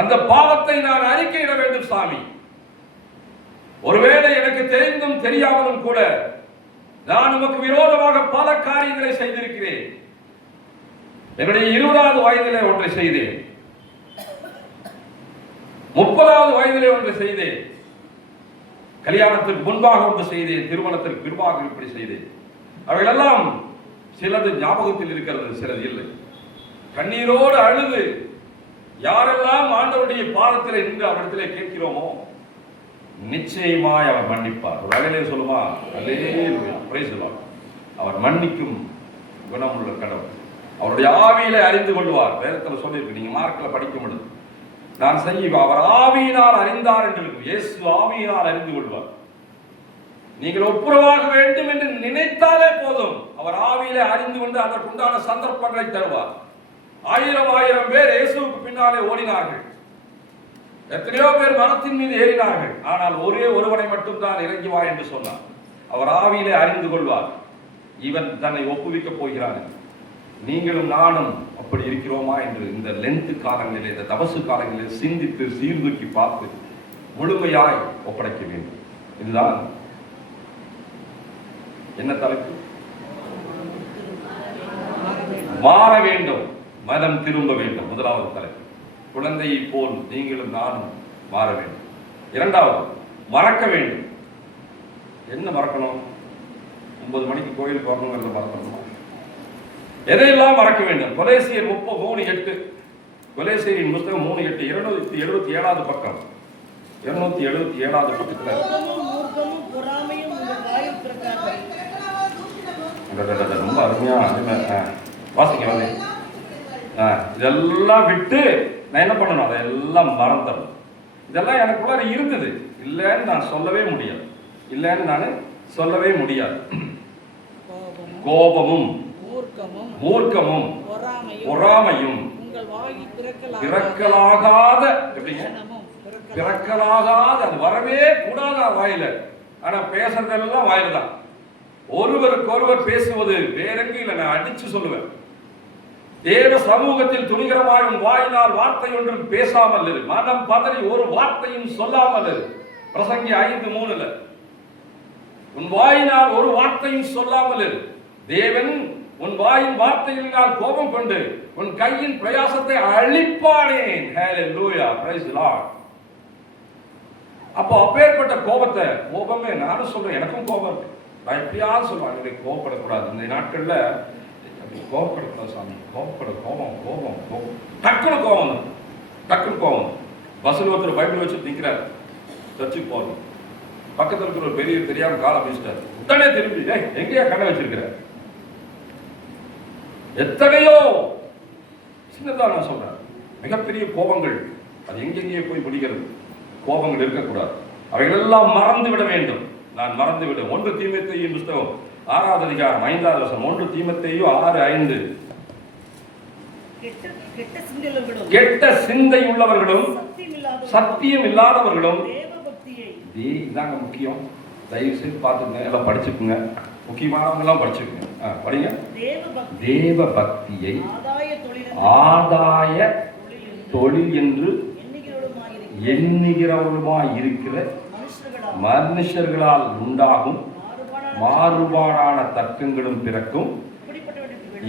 அந்த பாவத்தை நான் அறிக்கையிட வேண்டும் சாமி. ஒருவேளை எனக்கு தெரிந்தும் தெரியாமலும் கூட நான் உமக்கு விரோதமாக பல காரியங்களை செய்திருக்கிறேன். என்னுடைய 20வது வயதிலே ஒன்றை செய்தேன், 30வது வயதிலே ஒன்றை செய்தேன், கல்யாணத்திற்கு முன்பாக ஒன்று செய்தேன், திருமணத்திற்கு பின்பாக இப்படி செய்தேன். அவைகளெல்லாம் சிலது ஞாபகத்தில் இருக்கிறது, சிலது இல்லை. கண்ணீரோடு அழுது யாரெல்லாம் ஆண்டவருடைய பாதத்தில் நின்று அவரிடத்திலே கேட்கிறோமோ நிச்சயமாய் அவர் மன்னிப்பார். ஒரு அலையிலே சொல்லுமா, அல்லேலூயா, பிரைஸ் தி லார்ட். அவர் மன்னிக்கும் குணமுள்ள கடவுள். அவருடைய ஆவியிலே அறிந்து கொள்வார். வேதத்தில் சொல்லியிருக்கு, நீங்க மார்க்கில் படிக்கும் பொழுது நான் செய்ய அவர் ஆவியினால் அறிந்தார் என்று இருக்கும். இயேசு ஆவியினால் அறிந்து கொள்வார். நீங்கள் ஒப்புரவாக வேண்டும் என்று நினைத்தாலே போதும், அவர் ஆவியிலே அறிந்து கொண்டு அதற்குண்டான சந்தர்ப்பங்களை தருவார். 1000 பேர் இயேசுவுக்கு பின்னாலே ஓடினார்கள். எத்தனையோ பேர் மரத்தின் மீது ஏறினார்கள். ஆனால் ஒரே ஒருவனை மட்டும் தான் இறங்கி வா என்று சொன்னார். அவர் ஆவியிலே அறிந்து கொள்வார், இவன் தன்னை ஒப்புவிக்கப் போகிறான். நீங்களும் நானும் அப்படி இருக்கிறோமா என்று இந்த லென்த் காலங்களிலே, இந்த தபசு காலங்களிலே சிந்தித்து சீர்தூக்கி பார்த்து முழுமையாய் ஒப்படைக்க வேண்டும். இதுதான் என்ன தலைப்பு? மாற வேண்டும், மனம் திரும்ப வேண்டும். முதலாவது தலைப்பு, குழந்தையை போல் நீங்களும் நானும் மாற வேண்டும். இரண்டாவது, மறக்க வேண்டும். என்ன மறக்கணும்? 9 மணிக்கு கோயிலுக்கு வரணுங்கிறத மறக்கணுமா? எதையெல்லாம் மறக்க வேண்டும்? கொலேசியர் 3:8, கொலேசியரின் புஸ்தகம் 3:8, 277வது பக்கம், 277வது பக்கத்துல ரொம்ப அருமையா வாசிங்க வந்து இதெல்லாம் விட்டு நான் என்ன பண்ணணும்? அதெல்லாம் மறந்துடணும். இதெல்லாம் எனக்குள்ள இருந்தது, இல்லைன்னு நான் சொல்லவே முடியாது. இல்லைன்னு நான் சொல்லவே முடியாது. கோபமும் மூர்க்கமும் பொறாமையும் பிறக்கலாகாத, பிறக்கலாகாத, அது வரவே கூடாத வாயில. ஆனா பேசுறதெல்லாம் வாயில தான். ஒருவருக்கொருவர் பேசுவது வேறெங்க இல்லை, நான் அடிச்சு சொல்லுவேன். தேவ சமூகத்தில் துணிகரமாய் உன் வாயினால் வார்த்தை ஒன்றும் பேசாமல் இரு, மனம் பதறி ஒரு வார்த்தையும் சொல்லாமல் இரு. பிரசங்கி 5:3 உன் வாயினால் ஒரு வார்த்தையும் சொல்லாமல் இரு. தேவன் உன் வாயின் வார்த்தைகளினால் கோபம் கொண்டு உன் கையின் பிரயாசத்தை அழிப்பானேன். ஹல்லேலூயா, பிரைஸ் தி லார்ட். அப்போ அப்பேற்பட்ட கோபமே நானும் சொல்றேன், எனக்கும் கோபம் இருக்கு. நான் எப்படியாவது சொல்லுவாங்க, எனக்கு கோபப்படக்கூடாது. இந்த நாட்கள்ல கோபப்படக்கூடாது சாமி, கோபம் டக்குனு கோபம். பஸ்ஸில் ஒருத்தர் பைபிள் வச்சு நிற்கிறார், சர்ச்சுக்கு போகணும். பக்கத்தில் இருக்கிற ஒரு பெரிய தெரியாம காலை பேசிட்டார். உடனே திரும்பி, எங்கேயா கண்ணை வச்சிருக்கிற? எத்தனையோ சின்னதாக நான் சொல்றேன், மிகப்பெரிய கோபங்கள் அது எங்கெங்கே போய் முடிகிறது. கோபங்கள் இருக்கக்கூடாது, அவைகள் எல்லாம் மறந்து விட வேண்டும். நான் மறந்து விட 1 தீமோத்தேயு புஸ்தகம் 6வது அதிகாரம் 5வது வசனம். 1 தீமோத்தேயு 6:5 கெட்ட சிந்தை உள்ளவர்களும் சத்தியம் இல்லாதவர்களும் இதாங்க முக்கியம். தயவு செய்து பார்த்துங்க, எல்லாம் படிச்சுக்குங்க. முக்கியமானவங்க எல்லாம் படிச்சுக்குங்க. படிங்க. தேவ பக்தியை ஆதாய தொழில் என்று எண்ணுகிறவருமாய் இருக்கிற மனுஷர்களால் உண்டாகும் மாறுபாடான தர்க்கங்களும் பிறக்கும்.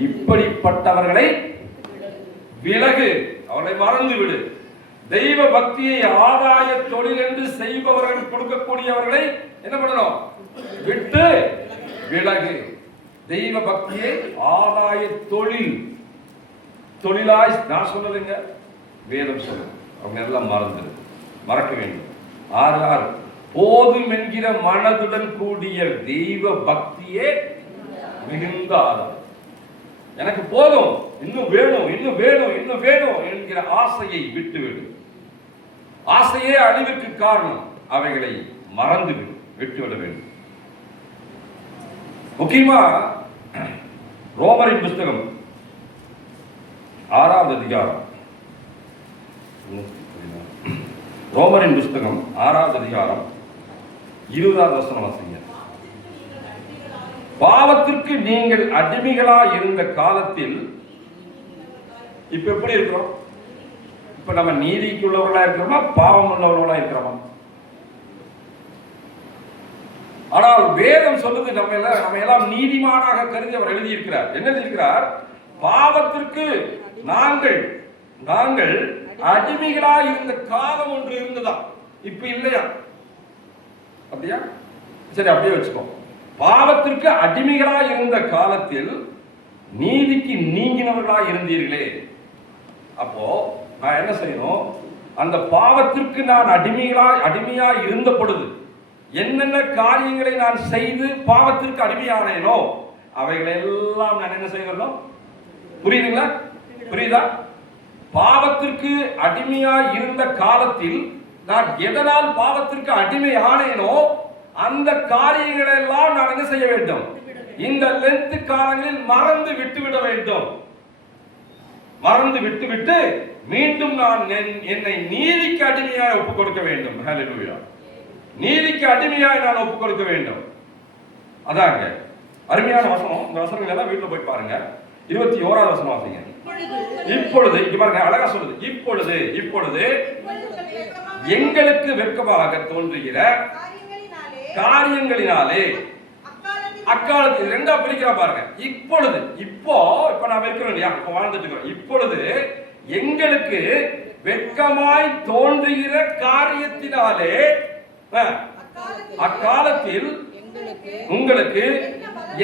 இப்படிப்பட்டவர்களை விலகு, அவர்களை மறந்து விடு. தெய்வ பக்தியை ஆதாய தொழில் என்று செய்பவர்கள் கொடுக்கக்கூடியவர்களை என்ன பண்ணணும்? விட்டு விலகு. தெய்வ பக்தியை ஆதாய தொழிலாய் நான் சொல்லலைங்க, வேதம் சொல்லுங்க. அவங்க எல்லாம் மறக்க வேண்டும். 6 போதும் என்கிற மனதுடன் கூடிய தெய்வ பக்தியே மிகுந்த ஆதாரம். எனக்கு போதும், இன்னும் வேணும் என்கிற ஆசையை விட்டுவிடு. ஆசையே அழிவுக்கு காரணம். அவைகளை மறந்து விட்டுவிட வேண்டும். முக்கியமா ரோமரின் புஸ்தகம் 6வது அதிகாரம், ரோமரின் புஸ்தகம் 6வது அதிகாரம் 20வது வசனம் வாசிங்க. பாவத்திற்கு நீங்கள் அடிமைகளாய் இருந்த காலத்தில், இப்ப எப்படி இருக்கிறோம்? இப்ப நம்ம நீதிக்கு உள்ளவர்களா இருக்கிறோமா, பாவம் உள்ளவர்களா இருக்கிறோமா? ஆனால் வேதம் சொல்லுது நம்ம எல்லாம் நீதிமானாக கருதி அவர் எழுதியிருக்கிறார். என்ன எழுதியிருக்கிறார்? பாவத்திற்கு நாங்கள் அடிமைகளாய் இருந்த காலம் ஒன்று இருந்ததா, இப்ப இல்லையா? அப்படியா? சரி, அப்படியே வச்சுக்கோ. பாவத்திற்கு அடிமைகளாய் இருந்த காலத்தில் நீதிக்கு நீங்கினவர்களாக இருந்தீர்களே. அப்போ நான் என்ன செய்யணும்? அந்த பாவத்திற்கு நான் அடிமையா இருந்த பொழுது என்னென்ன காரியங்களை நான் செய்து பாவத்திற்கு அடிமையானேனோ அவைகளை எல்லாம் நான் என்ன செய்யணும்? புரியுதுங்களா? புரியுதா? பாவத்திற்கு அடிமையா இருந்த காலத்தில் நான் எதனால் பாவத்திற்கு அடிமை ஆனேனோ அந்த காரியங்களை எல்லாம் நான் என்ன செய்ய வேண்டும்? இந்த லென்த் காலங்களில் மறந்து விட்டுவிட வேண்டும். மறந்து விட்டு மீண்டும் நான் என்னை நீதிக்கு அடிமையாய் ஒப்புக் கொடுக்க வேண்டும். ஹல்லேலூயா. நீதிக்கு அடிமையாய் நான் ஒப்புக் கொடுக்க வேண்டும். அதாங்க அருமையான வசனம். இந்த வசனங்கள் எல்லாம் வீட்டுல போய் பாருங்க. 21வது வசனம் வாசிங்க. இப்பொழுது இங்க பாருங்க, அழகா சொல்லுது. இப்பொழுது எங்களுக்கு வெட்கமாக தோன்றுகிற காரியங்களினாலே அக்காலத்தில் ரெண்டா பிரிக்கிறா பாருங்க. இப்பொழுது இப்போ நாம இருக்கிறோம் இல்லையா, இப்ப வாழ்ந்துட்டு இருக்கிறோம். இப்பொழுது எங்களுக்கு வெட்கமாய் தோன்றுகிற காரியத்தினாலே அக்காலத்தில் உங்களுக்கு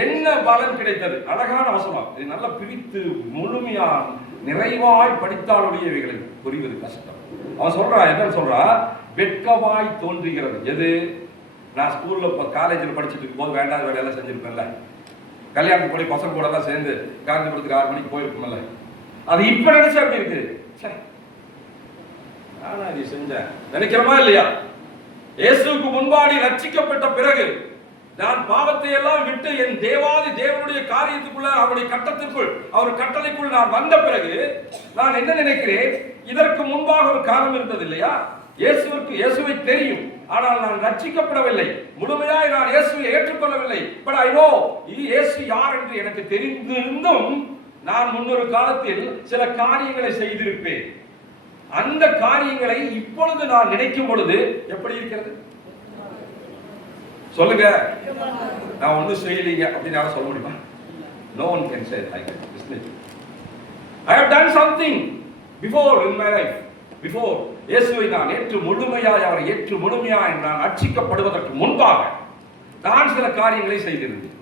என்ன பலன் கிடைத்தது? அழகான வசனம். இது நல்லா பிரித்து முழுமையா நிறைவாய் படித்தாலுடையவைகளை புரிவது கஷ்டம். அவன் சொல்றா, என்ன சொல்றா? வெட்கமாய் தோன்றுகிறது. எது? நான் ஸ்கூல்ல காலேஜில் படிச்சுட்டு இருக்கும் போது வேண்டாத வேலையெல்லாம் செஞ்சிருப்பேன்ல, கல்யாணத்துக்கு போய் பசங்க கூட எல்லாம் சேர்ந்து காஞ்சிபுரத்துக்கு 6 மணிக்கு போயிருப்போம்ல, அது இப்ப நினைச்சா அப்படி இருக்கு. நானா அதை செஞ்சேன் நினைக்கிறோமா இல்லையா? இயேசுவுக்கு முன்பாடி ரட்சிக்கப்பட்ட பிறகு நான் பாவத்தை எல்லாம் விட்டு என் தேவாதி தேவனுடைய காரியத்துக்குள்ள, அவருடைய கட்டத்திற்குள், அவர் கட்டளைக்குள் நான் வந்த பிறகு நான் என்ன நினைக்கிறேன்? இதற்கு முன்பாக ஒரு காலம் இருந்தது இல்லையா? இயேசுவை தெரியும், ஆனால் நான் ரட்சிக்கப்படவில்லை, முழுமையாய் நான் இயேசுவை ஏற்றுக்கொள்ளவில்லை. பட் ஐ நோ இயேசு யார் என்று எனக்கு தெரிந்திருந்தும் நான் முன்னொரு காலத்தில் சில காரியங்களை செய்திருப்பேன். அந்த காரியங்களை இப்பொழுது நான் நினைக்கும் பொழுது எப்படி இருக்கிறது? சொல்லுங்க. நான் ஒன்னும் செய்யலீங்க அப்படின்னு யாரும் சொல்ல முடியுமா? No one can say like that, isn't it? I have done something before in my life. Before இயேசுவை நான் அவரை ஏற்று முழுமையாய் நான் ரட்சிக்கப்படுவதற்கு முன்பாக நான் சில காரியங்களை செய்திருந்தேன்.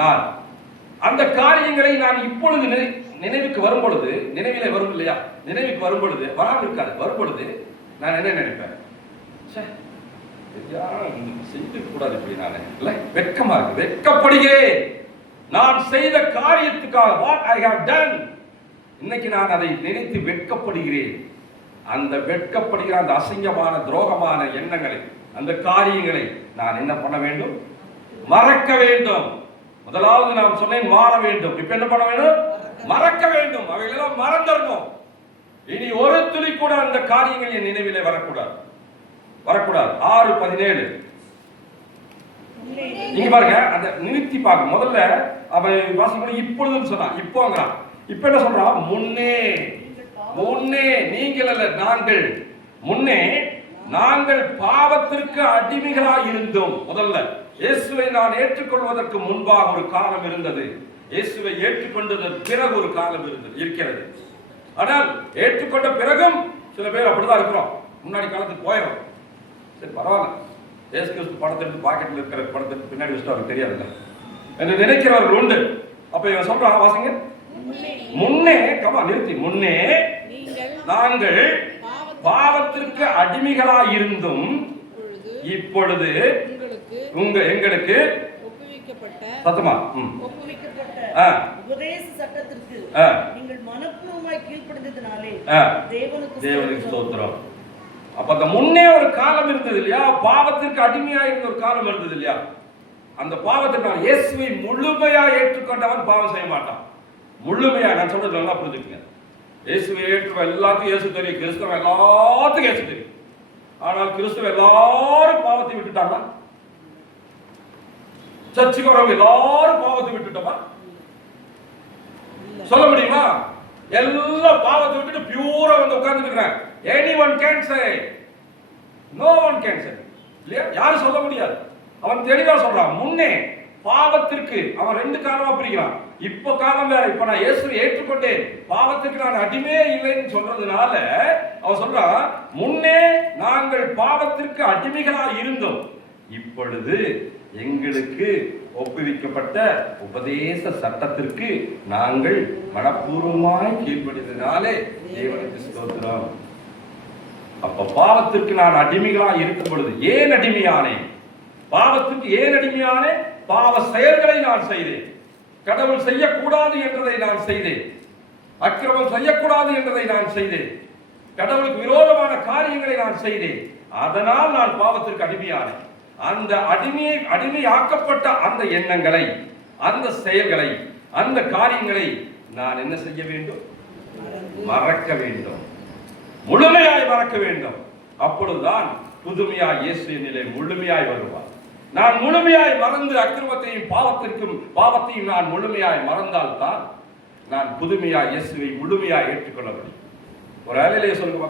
நான் அந்த காரியங்களை நான் இப்பொழுது நினைவுக்கு வரும் பொழுது, நினைவிலே வரும் இல்லையா, நினைவுக்கு வரும் பொழுது, வராமல் இருக்காது, வரும் பொழுது நான் என்ன நினைப்பேன்? செய்ய கூடாது இப்படி. நான் இல்ல, வெட்கமா இருக்கு, வெட்கப்படுகிறேன். நான் செய்த காரியத்துக்காக what I have done, இன்னைக்கு நான் அதை நினைத்து வெட்கப்படுகிறேன். அந்த வெட்கப்படுகிற அந்த அசிங்கமான துரோகமான எண்ணங்களை, அந்த காரியங்களை நான் என்ன பண்ண வேண்டும்? மறக்க வேண்டும். முதலாவது நான் சொன்னேன் மாற வேண்டும். இப்ப என்ன பண்ண வேண்டும்? மறக்க வேண்டும். அவைகளெல்லாம் மறந்துடணும். இனி ஒரு துளி கூட அந்த காரியங்கள் என் நினைவிலே வரக்கூடாது. 6:17 நீங்க பாருங்க, அந்த நிறுத்தி பார்க்க. முதல்ல அவன் வாசிக்கணும். இப்பொழுதுன்னு சொன்னான், இப்போங்கிறான். இப்ப என்ன சொல்றான்? முன்னே நீங்கள் அல்ல, நாங்கள். முன்னே நாங்கள் பாவத்திற்கு அடிமைகளாய் இருந்தோம். முதல்ல இயேசுவை நான் ஏற்றுக்கொள்வதற்கு முன்பாக ஒரு காலம் இருந்தது. இயேசுவை ஏற்றுக்கொண்டதற்கு பிறகு ஒரு காலம் இருக்கிறது. ஆனால் ஏற்றுக்கொண்ட பிறகும் சில பேர் அப்படிதான் இருக்கிறோம். முன்னாடி காலத்துக்கு போயிடும். சரி பரவாயில்ல, இயேசு கிறிஸ்து படத்தை எடுத்து பாக்கெட்ல இருக்கிற படத்தை பின்னாடி வச்சுட்டு அவருக்கு தெரியாதுல்ல என்று நினைக்கிறவர்கள் உண்டு. அப்ப இவன் சொல்றான், வாசிங்க. முன்னே நிறுத்தி. முன்னே நாங்கள் பாவத்திற்கு அடிமைகளாய் இருந்தும் இப்பொழுது எங்களுக்கு சத்தமா உபதேச சட்டத்திற்கு நீங்கள் மனப்பூர்வமாய் கீழ்ப்படிந்ததினாலே தேவனுக்கு ஸ்தோத்திரம். அப்ப அந்த முன்னே ஒரு காலம் இருந்தது இல்லையா, பாவத்திற்கு அடிமையா இருந்த ஒரு காலம் இருந்தது இல்லையா, அந்த பாவத்திற்கு நான் இயேசுவை முழுமையா ஏற்றுக்கொண்டவன் பாவம் செய்ய மாட்டான். முழுமையா, நான் சொல்றது நல்லா புரிஞ்சுக்கங்க. இயேசுவை ஏற்றுக்க எல்லாத்துக்கும் இயேசு தெரியும், கிறிஸ்தவ எல்லாத்துக்கும் இயேசு தெரியும். ஆனால் கிறிஸ்தவ எல்லாரும் பாவத்தை விட்டுட்டாங்களா? சர்ச்சுக்கு வரவங்க எல்லாரும் பாவத்தை விட்டுட்டோமா? சொல்ல முடியுமா? எல்லாம் பாவத்தை விட்டுட்டு பியூரா வந்து உட்கார்ந்து இருக்கிறாங்க. anyone can say, no one can say. இல்லையா? யாரும் சொல்ல முடியாது. அவன் தெளிவா சொல்றான். முன்னே பாவத்திற்கு அவன் 2 காலமா பிரிக்கிறான். இப்ப காலம் வேற. இப்ப நான் இயேசுவை ஏற்றுக்கொண்டேன், பாவத்துக்கு நான் அடிமையே இல்லைன்னு சொல்றதுனால அவன் சொல்றான், முன்னே நாங்கள் பாவத்திற்கு அடிமைகளா இருந்தோம், இப்பொழுது எங்களுக்கு ஒப்புவிக்கப்பட்ட உபதேச சட்டத்திற்கு நாங்கள் மனப்பூர்வமாய் கீழ்ப்படிந்ததினாலே தேவனுக்கு ஸ்தோத்திரம். அப்ப பாவத்திற்கு நான் அடிமைகளா இருக்கும் பொழுது ஏன் அடிமையானேன்? பாவத்துக்கு ஏன் அடிமையானேன்? பாவ செயல்களை நான் செய்தேன். கடவுள் செய்யக்கூடாது என்றதை நான் செய்தேன். அக்கிரமம் செய்யக்கூடாது என்றதை நான் செய்தேன். கடவுளுக்கு விரோதமான காரியங்களை நான் செய்தேன். அதனால் நான் பாவத்திற்கு அடிமையானேன். அந்த அடிமையாக்கப்பட்ட அந்த எண்ணங்களை, அந்த செயல்களை, அந்த காரியங்களை நான் என்ன செய்ய வேண்டும்? மறக்க வேண்டும். முழுமையாய் மறக்க வேண்டும். அப்பொழுதுதான் புதுமையாய் இயேசு என்னிலே முழுமையாய் வருவார். நான் முழுமையாய் மறந்து அக்கிரமத்தையும் பாவத்தையும் நான் முழுமையாய் மறந்தால் தான் நான் புதுமையாய் இயேசுவை முழுமையாய் ஏற்றுக்கொள்ள முடியும். ஒரு அலையிலே சொல்லுங்க,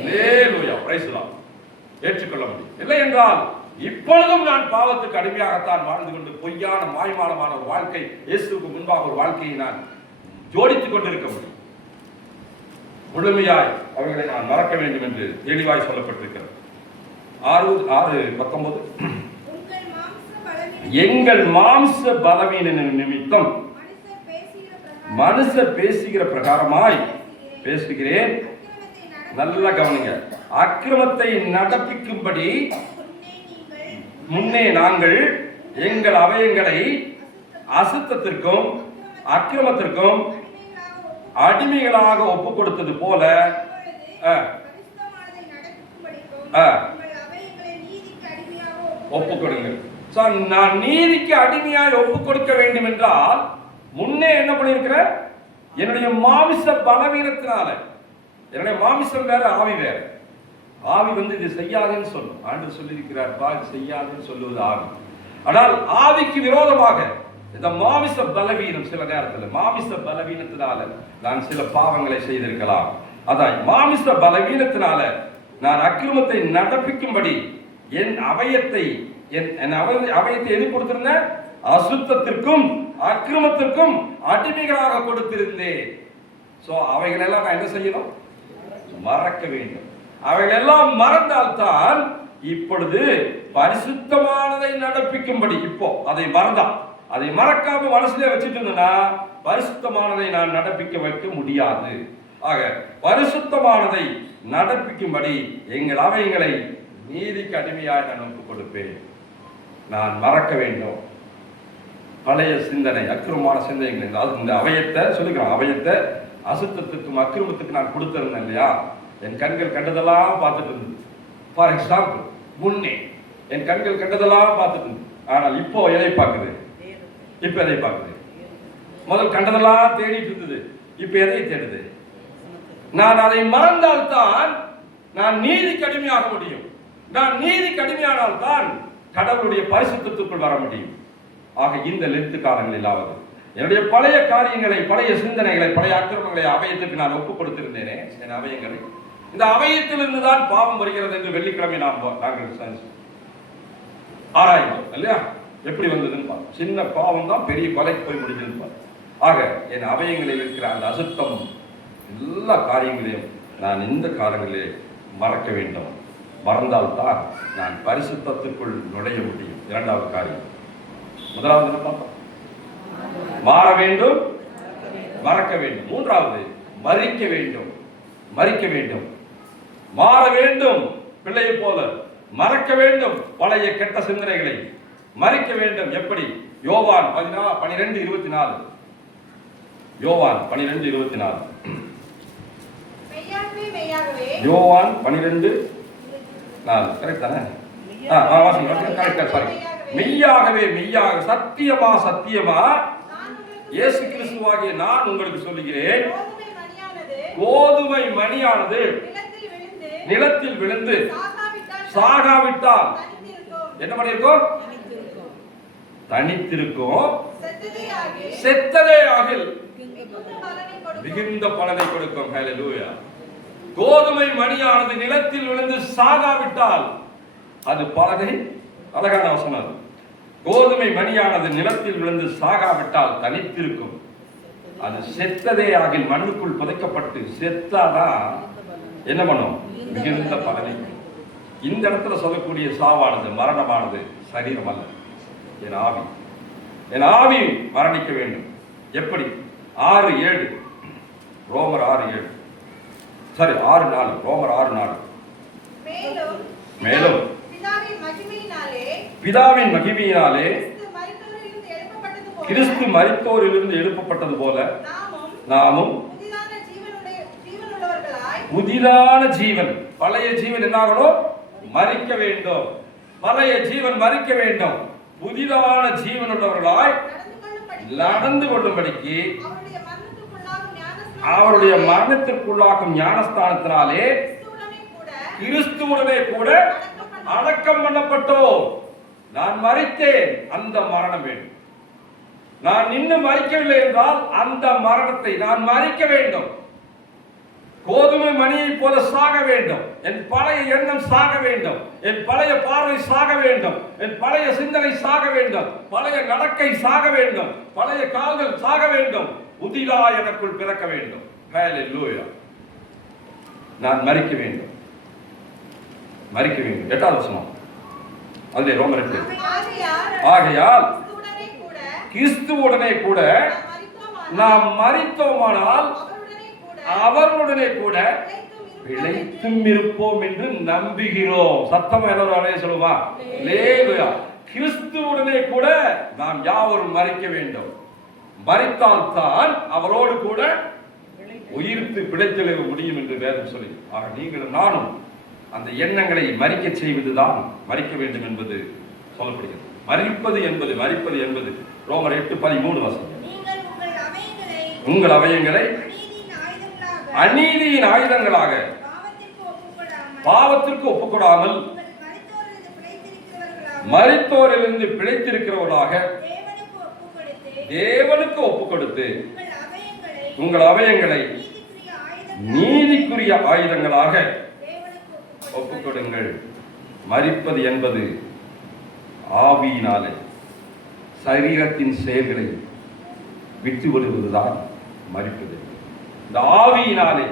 அல்லேலூயா, பிரைஸ் தி லார்ட், ஏற்றுக்கொள்ள முடியும். இல்லை என்றால் இப்பொழுதும் நான் பாவத்துக்கு அடிமையாகத்தான் வாழ்ந்து கொண்டு பொய்யான மாய்மாலமான ஒரு வாழ்க்கை, இயேசுவுக்கு முன்பாக ஒரு வாழ்க்கையை நான் ஜோடித்துக் கொண்டிருக்க முடியும். முழுமையாய் அவர்களை நான் மறக்க வேண்டும் என்று தெளிவாய் சொல்லப்பட்டிருக்கிறது. 6:19 எங்கள் மாம்ச பலவீன நிமித்தம் மனுஷர் பேசுகிற பிரகாரமாய் பேசுகிறேன். நல்ல கவனிங்க. அக்கிரமத்தை நடப்பிக்கும்படி முன்னே நாங்கள் எங்கள் அவயங்களை அசுத்தத்திற்கும் அக்கிரமத்திற்கும் அடிமைகளாக ஒப்பு கொடுத்தது போல ஒப்பு கொடுங்கள். நான் நீதிக்கு அடிமையாய் ஒப்பு கொடுக்க வேண்டும் என்றால் முன்னே என்ன பண்ணிருக்கிற? என்னுடைய மாமிச பலவீனத்தினால, என்னுடைய மாமிசம் வேற, ஆவி வேற. ஆவி இது செய்யாதுன்னு சொல்லும். ஆண்டவர் சொல்லியிருக்கிறார், இது செய்யாதுன்னு சொல்லுவது ஆவி. ஆனால் ஆவிக்கு விரோதமாக இந்த மாமிச பலவீனம், சில நேரத்தில் மாமிச பலவீனத்தினால நான் சில பாவங்களை செய்திருக்கலாம். அதான் மாமிச பலவீனத்தினால நான் அக்கிரமத்தை நடப்பிக்கும்படி என் அவயத்தை எது கொடுத்திருந்தேன்? அசுத்தத்திற்கும் அக்கிரமத்திற்கும் அடிமைகளாக கொடுத்திருந்தேன். சோ அவைகளெல்லாம் நான் என்ன செய்யணும்? மறக்க வேண்டும். அவைகளெல்லாம் மறந்தால்தான் இப்பொழுது பரிசுத்தமானதை நடப்பிக்கும்படி, இப்போ அதை மறக்காம மனசுல வச்சுட்டு இருந்தேன்னா பரிசுத்தமானதை நான் நடப்பிக்க வைக்க முடியாது. ஆக பரிசுத்தமானதை நடப்பிக்கும்படி எங்கள் அவயங்களை நீதிக்கு அடிமையாய் நான் ஒப்புக் கொடுப்பேன். நான் மறக்க வேண்டும். பழைய சிந்தனை, அக்கிரமமான சிந்தனைகள், இந்த அவயத்தை சொல்லிக்கிறோம். அவயத்தை அசுத்தத்துக்கும் அக்கிரமத்துக்கு நான் கொடுத்திருந்தேன் இல்லையா? என் கண்கள் கண்டதெல்லாம் பார்த்துட்டு இருந்தது. ஃபார் எக்ஸாம்பிள், முன்னே என் கண்கள் கண்டதெல்லாம் பார்த்துட்டு இருந்தது. ஆனால் இப்போ எதை பார்க்குது? இப்ப எதை பார்க்குது? முதல் கண்டதெல்லாம் தேடிட்டு இருந்தது, இப்ப எதை தேடுது? நான் அதை மறந்தால்தான் நான் நீதி கடுமையாக முடியும். நான் நீதி கடுமையானால் தான் கடவுளுடைய பரிசுத்தத்துக்குள் வர முடியும். ஆக இந்த லெத்து காலங்களிலாவது என்னுடைய பழைய காரியங்களை, பழைய சிந்தனைகளை, பழைய அக்கிரமங்களை அவயத்துக்கு நான் ஒப்புக் கொடுத்திருந்தேனே, என் அவயங்களை. இந்த அவயத்திலிருந்து தான் பாவம் வருகிறது என்று வெள்ளிக்கிழமை நாங்கள் ஆராய்ந்தோம் இல்லையா? எப்படி வந்ததுன்னு பார்ப்போம். சின்ன பாவம் தான் பெரிய கொலைக்கு போய் முடிஞ்சதுன்னு பார்ப்போம். ஆக என் அவயங்களில் இருக்கிற அந்த அசுத்தம் எல்லா காரியங்களையும் நான் இந்த காலங்களிலே மறக்க வேண்டும். மறந்தால்தான் நான் பரிசுத்தத்துக்குள் நுழைய முடியும். இரண்டாவது காரியம். முதலாவது என்ன பார்த்தோம்? மாற வேண்டும், மறக்க வேண்டும். மூன்றாவது மறிக்க வேண்டும். மறிக்க வேண்டும், மாற வேண்டும் பிள்ளையை போல, மறக்க வேண்டும் பழைய கெட்ட சிந்தனைகளை, மறிக்க வேண்டும். எப்படி? யோவான் 12:24. யோவான் 12:24. யோவான் 12:4. கரெக்ட் தானே? மெய்யாகவே மெய்யாக, சத்தியமா சத்தியமா இயேசு கிறிஸ்துவாகிய நான் உங்களுக்கு சொல்லுகிறேன், கோதுமை மணியானது நிலத்தில் விழுந்து சாகாவிட்டால் என்ன பண்ணிருக்கும்? தனித்திருக்கும், செத்ததே ஆகில் மிகுந்த பலனை கொடுக்கும். ஹல்லேலூயா. கோதுமை மணியானது நிலத்தில் விழுந்து சாகாவிட்டால் அது பலனை, அழகான வசனம். கோதுமை மணியானது நிலத்தில் விழுந்து சாகாவிட்டால் தனித்திருக்கும், அது செத்ததே ஆகில் மண்ணுக்குள் புதைக்கப்பட்டு செத்தாதான் என்ன பண்ணும்? மிகுந்த பலனை. இந்த இடத்துல சொல்லக்கூடிய சாவானது, மரணமானது சரீரம் அல்ல, என் ஆவி. என் ஆவி மரணிக்க வேண்டும். எப்படி? 6:7 ரோமர் 6:7 சரி 6:4 ரோமர் 6:4. மேலும் பிதாவின் மகிமையினாலே கிறிஸ்து மரித்தோரிலிருந்து எழுப்பப்பட்டது போல நாமும் புதிதான ஜீவன், பழைய ஜீவன் என்னாகணும்? மரிக்க வேண்டும். பழைய ஜீவன் மரிக்க வேண்டும். புதிதான ஜீவன் உள்ளவர்களாய் நடந்து கொள்ளும்படிக்கு அவருடைய மரணத்திற்குள்ளாகும் ஞானஸ்தானத்தினாலே கிறிஸ்துவுடனே கூட அடக்கம் பண்ணப்பட்டோம். நான் மரித்தேன், அந்த மரணம் வேண்டும். நான் இன்னும் மரிக்கவில்லை என்றால் அந்த மரணத்தை நான் மரிக்க வேண்டும். கோதுமை மணியை போல சாக வேண்டும். என் பழைய எண்ணம் சாக வேண்டும். என் பழைய பார்வை சாக வேண்டும். என் பழைய சிந்தனை சாக வேண்டும். பழைய நடக்கை சாக வேண்டும். பழைய கால்கள் சாக வேண்டும். புதிதா எனக்குள் பிறக்க வேண்டும். ஹல்லேலூயா. நான் மரிக்க வேண்டும். மரிக்க வேண்டும். 8வது வசனம் அதிலே ரோமர் 8. ஆகையால் கிறிஸ்துவுடனே கூட நாம் மரித்தோமானால் அவர்களுடனே கூட பிழைத்தும் இருப்போம் என்று நம்புகிறோம். சத்தம் எல்லாரும் சொல்லுவா. அல்லேலூயா. கிறிஸ்துவுடனே கூட நாம் யாவரும் மரிக்க வேண்டும். மரித்தால் தான் அவரோடு கூட உயிர்த்து பிழைத்தெழ முடியும் என்று வேதம் சொல்லி. ஆக நீங்களும் நானும் அந்த எண்ணங்களை மரிக்க செய்வதுதான் மரிக்க வேண்டும் என்பது சொல்லப்படுகிறது. மரிப்பது என்பது ரோமர் 8:13 வசனம். உங்கள் அவயங்களை அநீதியின் ஆயுதங்களாக பாவத்திற்கு ஒப்புக்கொடாமல் மரித்தோரிலிருந்து பிழைத்திருக்கிறவர்களாக தேவனுக்கு ஒப்புக்கொடுத்து உங்கள் அவயங்களை நீதிக்குரிய ஆயுதங்களாக ஒப்புக்கொடுங்கள். மரிப்பது என்பது ஆவியினாலே சரீரத்தின் செயல்களை விட்டு விடுவதுதான் மரிப்பது. இந்த ஆவியினாலே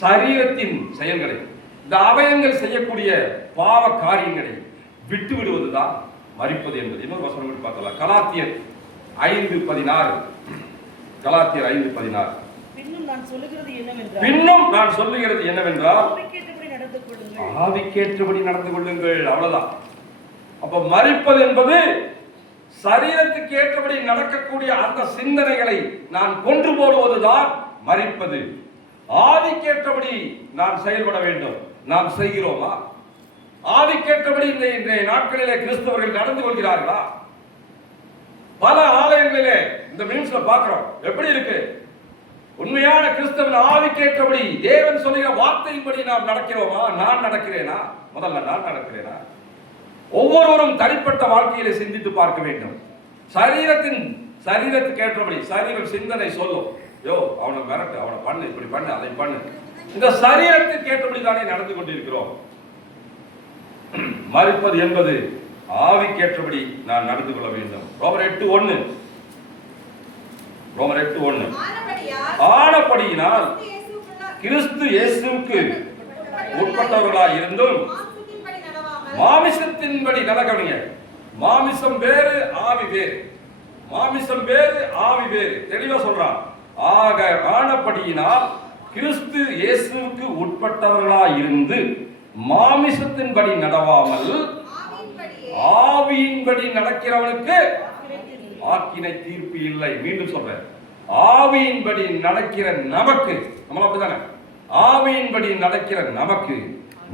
சரீரத்தின் செயல்களை, இந்த அவயங்கள் செய்யக்கூடிய பாவ காரியங்களை விட்டு விடுவதுதான் மரிப்பது என்பது. இன்னொரு வசனம் பார்க்கலாம். கலாத்தியர் 5:16. கலாத்தியர் 5:16. பின்னும் நான் சொல்லுகிறது என்னவென்றால் ஆவிக்கேற்றபடி நடந்து கொள்ளுங்கள். அவ்வளவுதான். அப்ப மரிப்பது என்பது சரீரத்துக்கு ஏற்றபடி நடக்கக்கூடிய அந்த சிந்தனைகளை நான் கொன்று போடுவதுதான் மரிப்பது. ஆவிக்கேற்றபடி நான் செயல்பட வேண்டும். நாம் செய்கிறோமா? ஆவிக்கேற்றபடி இன்றைய நாட்களிலே கிறிஸ்தவர்கள் நடந்து கொள்கிறார்களா? பல ஆலயங்களிலே இந்த மீன்ஸ்ல பார்க்கிறோம். எப்படி இருக்கு? உண்மையான கிறிஸ்தவன் ஆவிக்கேற்றபடி தேவன் சொல்லுகிற வார்த்தையின்படி நாம் நடக்கிறோமா? நான் நடக்கிறேனா? முதல்ல நான் நடக்கிறேனா? ஒவ்வொருவரும் தனிப்பட்ட வாழ்க்கையிலே சிந்தித்து பார்க்க வேண்டும். சரீரத்துக்கு ஏற்றபடி சரீரம் சிந்தனை சொல்லும். யோ அவனை மிரட்டு, அவனை பண்ணு, இப்படி பண்ணு, அதை பண்ணு. இந்த சரீரத்துக்கு ஏற்றபடி தானே நடந்து கொண்டிருக்கிறோம். மரிப்பது என்பது ஆவிக்கேற்றபடி நான் நடந்து கொள்ள வேண்டும். ரோமர் 8:1. ஆனபடியினால் கிறிஸ்து இயேசுவுக்கு உட்பட்டவர்களாய் இருந்தும் மாமிசத்தின்படி நடக்கவில்லை. மாமிசம் வேறு, ஆவி வேறு. மாமிசம் வேறு, ஆவி வேறு. தெளிவா சொல்றான். ஆக ஆனபடியினால் கிறிஸ்து இயேசுவுக்கு உட்பட்டவர்களாய் இருந்து மாமிசத்தின்படி நடவாமல் ஆவியின்படி நடக்கிறவனுக்கு ஆக்கினை தீர்ப்பு இல்லை. மீண்டும் சொல்றேன். ஆவியின்படி நடக்கிற நமக்கு, நம்ம அப்படித்தானே, ஆவியின்படி நடக்கிற நமக்கு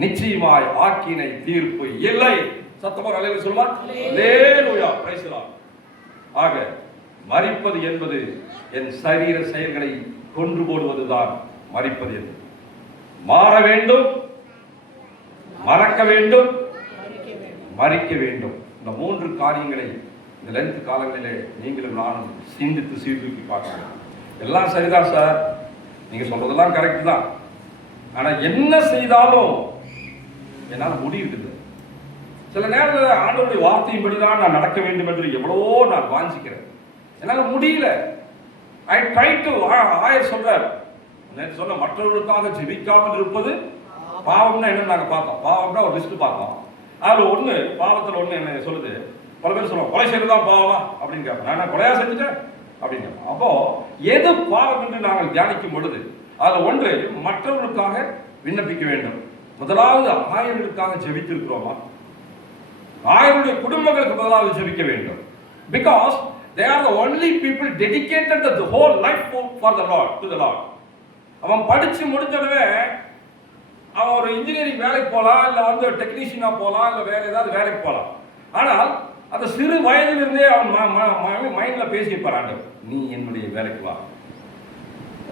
நிச்சயமாய் ஆக்கினை தீர்ப்பு இல்லை. சத்தமா அல்லேலூயா சொல்லுமா? அல்லேலூயா, பிரைஸ் தி லார்ட். ஆக மரிப்பது என்பது என் சரீர செயல்களை கொன்று போடுவதுதான் மரிப்பது என்பது. மாற வேண்டும், மறக்க வேண்டும், மரிக்க வேண்டும். இந்த 3 காரியங்களை இந்த லென்த் காலங்களிலே நீங்களும் நானும் சிந்தித்து சீர்தூக்கி பார்க்கணும். எல்லாம் சரிதான் சார், நீங்க சொல்றதெல்லாம் கரெக்ட் தான். ஆனா என்ன செய்தாலும் என்னால் முடியுது. சில நேரத்தில் ஆண்டவருடைய வார்த்தையின்படிதான் நான் நடக்க வேண்டும் என்று எவ்வளவோ நான் வாஞ்சிக்கிறேன். என்னால் முடியல. I try to. ஆயர் சொல்றார், சொன்ன மற்றவர்களுக்காக ஜெபிக்காமல் இருப்பது பாவம்னா என்ன நாங்கள் பார்த்தோம். பாவம்னா ஒரு லிஸ்ட் பார்த்தோம். அதில் ஒன்று பாவத்தில் ஒன்று என்ன சொல்லுது, பல பேர் சொல்லுவாங்க கொலை செய்யறது தான் பாவமா அப்படின்னு கேட்பேன். நான் கொலையா செஞ்சுட்டேன் அப்படின்னு கேட்பேன். அப்போ எது பாவம் என்று நாங்கள் தியானிக்கும் பொழுது அதில் ஒன்று மற்றவர்களுக்காக விண்ணப்பிக்க வேண்டும். முதலாவது ஆயர்களுக்காக ஜெபித்திருக்கிறோமா? ஆயருடைய குடும்பங்களுக்கு முதலாவது ஜெபிக்க வேண்டும். Because they are the only people dedicated the whole life for the Lord, to the Lord. அவன் படிச்சு முடிஞ்சவே அவன் ஒரு இன்ஜினியரிங் வேலைக்கு போகலாம், இல்லை டெக்னீஷியனாக போகலாம், இல்லை வேற ஏதாவது வேலைக்கு போகலாம். ஆனால் அந்த சிறு வயதிலிருந்தே அவன் மைண்டில் பேசியிருப்பார், ஆண்டவர் நீ என்னுடைய வேலைக்கு வா.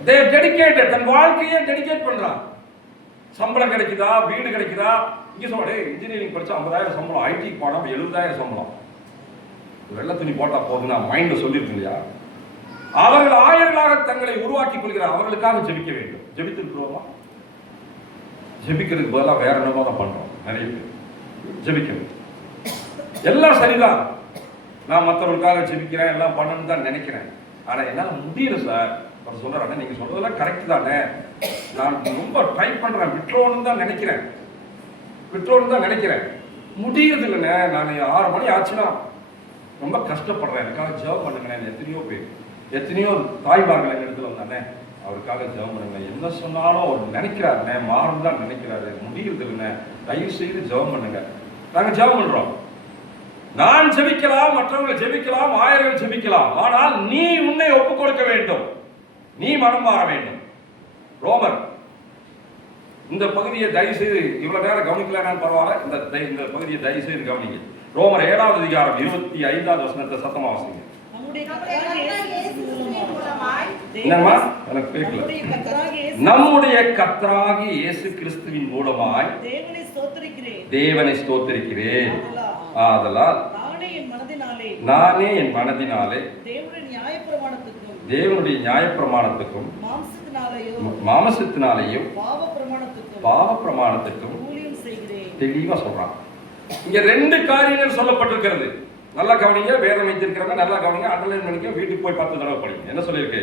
தே டெடிகேட்டட், தன் வாழ்க்கையே டெடிகேட் பண்ணுறான். சம்பளம் கிடைக்குதா, வீடு கிடைக்குதா, இங்கே சொல்ல இன்ஜினியரிங் படித்தா 50,000 சம்பளம், ஐடிக்கு போனால் 70,000 சம்பளம், வெள்ளை துணி போட்டால் போதுன்னா மைண்டில் சொல்லியிருக்கு இல்லையா? அவர்கள் ஆயர்களாக தங்களை உருவாக்கிக் கொள்கிறார். அவர்களுக்காக ஜெபிக்க வேண்டும். ஜெபித்திருக்கிறோமா? ஜெபிக்கிறதுக்கு பதிலாக வேற என்னமோ தான் பண்றோம். நிறைய பேர் ஜெபிக்கணும், எல்லாம் சரிதான், நான் மற்றவர்களுக்காக ஜெபிக்கிறேன், எல்லாம் பண்ணணும்னு தான் நினைக்கிறேன், ஆனா என்னால் முடியல சார். அவர் சொல்றாரு, நீங்க சொல்றதெல்லாம் கரெக்ட் தானே, நான் ரொம்ப ட்ரை பண்றேன், விட்டுறோன்னு தான் நினைக்கிறேன், முடியறது இல்லைண்ணே. நான் 6 மணி ஆச்சுன்னா ரொம்ப கஷ்டப்படுறேன், எனக்காக ஜெபம் பண்ணுங்களேன். எத்தனையோ தாய்மார்கள் எங்க இடத்துல வந்தானே, அவருக்காக ஜெபம் பண்ணுங்க. என்ன சொன்னாலும் அவர் நினைக்கிறாருண்ணே, மாறும் தான் நினைக்கிறாரு, முடியறது இல்லைண்ணே, தயவு செய்து ஜெபம் பண்ணுங்க. நாங்க ஜெபம் பண்றோம். நான் ஜெபிக்கலாம், மற்றவர்கள் ஜெபிக்கலாம், ஆயர்கள் ஜெபிக்கலாம், ஆனால் நீ உன்னை ஒப்புக் கொடுக்க வேண்டும், நீ மனம் மாற வேண்டும். ரோமர் இந்த பகுதியை தயவு செய்து, இவ்வளவு நேரம் கவனிக்கலன்னு பரவாயில்ல, இந்த பகுதியை தயவு செய்து கவனிங்க. ரோமர் 7வது அதிகாரம் 25வது வசனத்தை சத்தமா வாசிங்க. என்னம்மா எனக்கு கேட்கல. நம்முடைய கர்த்தராகிய இயேசு கிறிஸ்துவின் மூலமாய் தேவனை ஸ்தோத்திரிக்கிறேன். ஆதலால் நானே என் மனதினாலே தேவனுடைய நியாயப்பிரமாணத்துக்கும் மாம்சத்தினாலேயும் பாவ பிரமாணத்துக்கும் தெளிவா சொல்றான். இங்க 2 காரியங்கள் சொல்லப்பட்டிருக்கிறது. நல்லா கவனிங்க, வேதம் வைத்திருக்கிறவங்க நல்லா கவனிங்க, அண்டர்லைன் பண்ணிக்க, வீட்டுக்கு போய் 10 தடவை படிங்க. என்ன சொல்லியிருக்கு?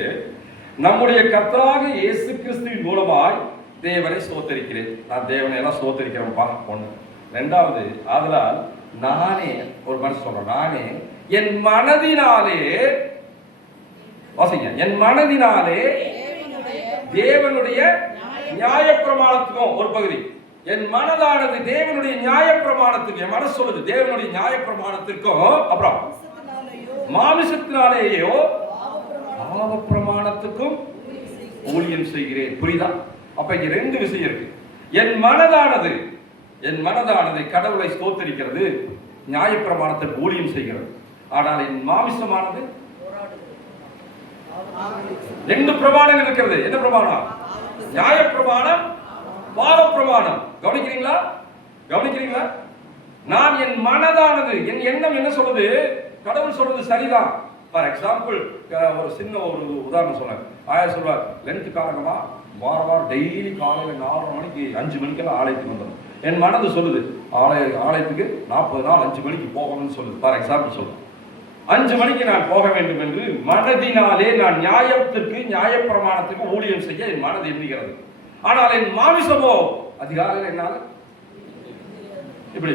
நம்முடைய கர்த்தராகிய இயேசு கிறிஸ்துவின் மூலமாய் தேவனை ஸ்தோத்திரிக்கிறேன். நான் தேவனை எல்லாம் ஸ்தோத்திரிக்கிறேன்ப்பா. 1. 2வது, ஆதலால் நானே, ஒரு மனுஷன் சொல்றேன், நானே என் மனதினாலே, வாசிங்க, என் மனதினாலே தேவனுடைய நியாயப்பிரமாணத்துக்கும் ஒரு பகுதி, என் மனதானது தேவனுடைய நியாயப்பிரமாணத்துக்கு, என் மனசு சொல்லுது தேவனுடைய நியாயப்பிரமாணத்திற்கும், அப்புறம் மாமிசத்தினாலேயோ பாவ பிரமாணத்துக்கும் ஊழியம் செய்கிறேன். புரியுதா? அப்ப இங்க 2 விஷயம் இருக்கு. என் மனதானது கடவுளை ஸ்தோத்திரிக்கிறது, நியாயப்பிரமாணத்திற்கு ஊழியம் செய்கிறது. ஆனால் என் மாமிசமானது 2 பிரமாணங்கள் இருக்கிறது. என்ன பிரமாணம்? நியாயப்பிரமாணம், பாவ பிரமாணம். கவனிக்கிறீங்களா? நான் என் மனதானது, என் எண்ணம் என்ன சொல்லுது? கடவுள் சொல்றது சரிதான். ஃபார் எக்ஸாம்பிள், ஒரு சின்ன ஒரு உதாரணம் சொன்னேன். ஆயா சொல்வார், லென்த் காரணமா வாரம் டெய்லி காலையில் 4 மணிக்கு 5 மணிக்கெல்லாம் ஆலயத்துக்கு வந்துடும். என் மனது சொல்லுது ஆலயத்துக்கு 40 நாள் 5 மணிக்கு போகணும்னு சொல்லுது. ஃபார் எக்ஸாம்பிள் சொல்லுது, 5 மணிக்கு நான் போக வேண்டும் என்று மனதினாலே நான் நியாயப்பிரமாணத்துக்கு ஊழியம் செய்ய என் மனது எண்ணுகிறது. ஆனால் என் மாமிசமோ அதிகாலையில் என்னால் இப்படி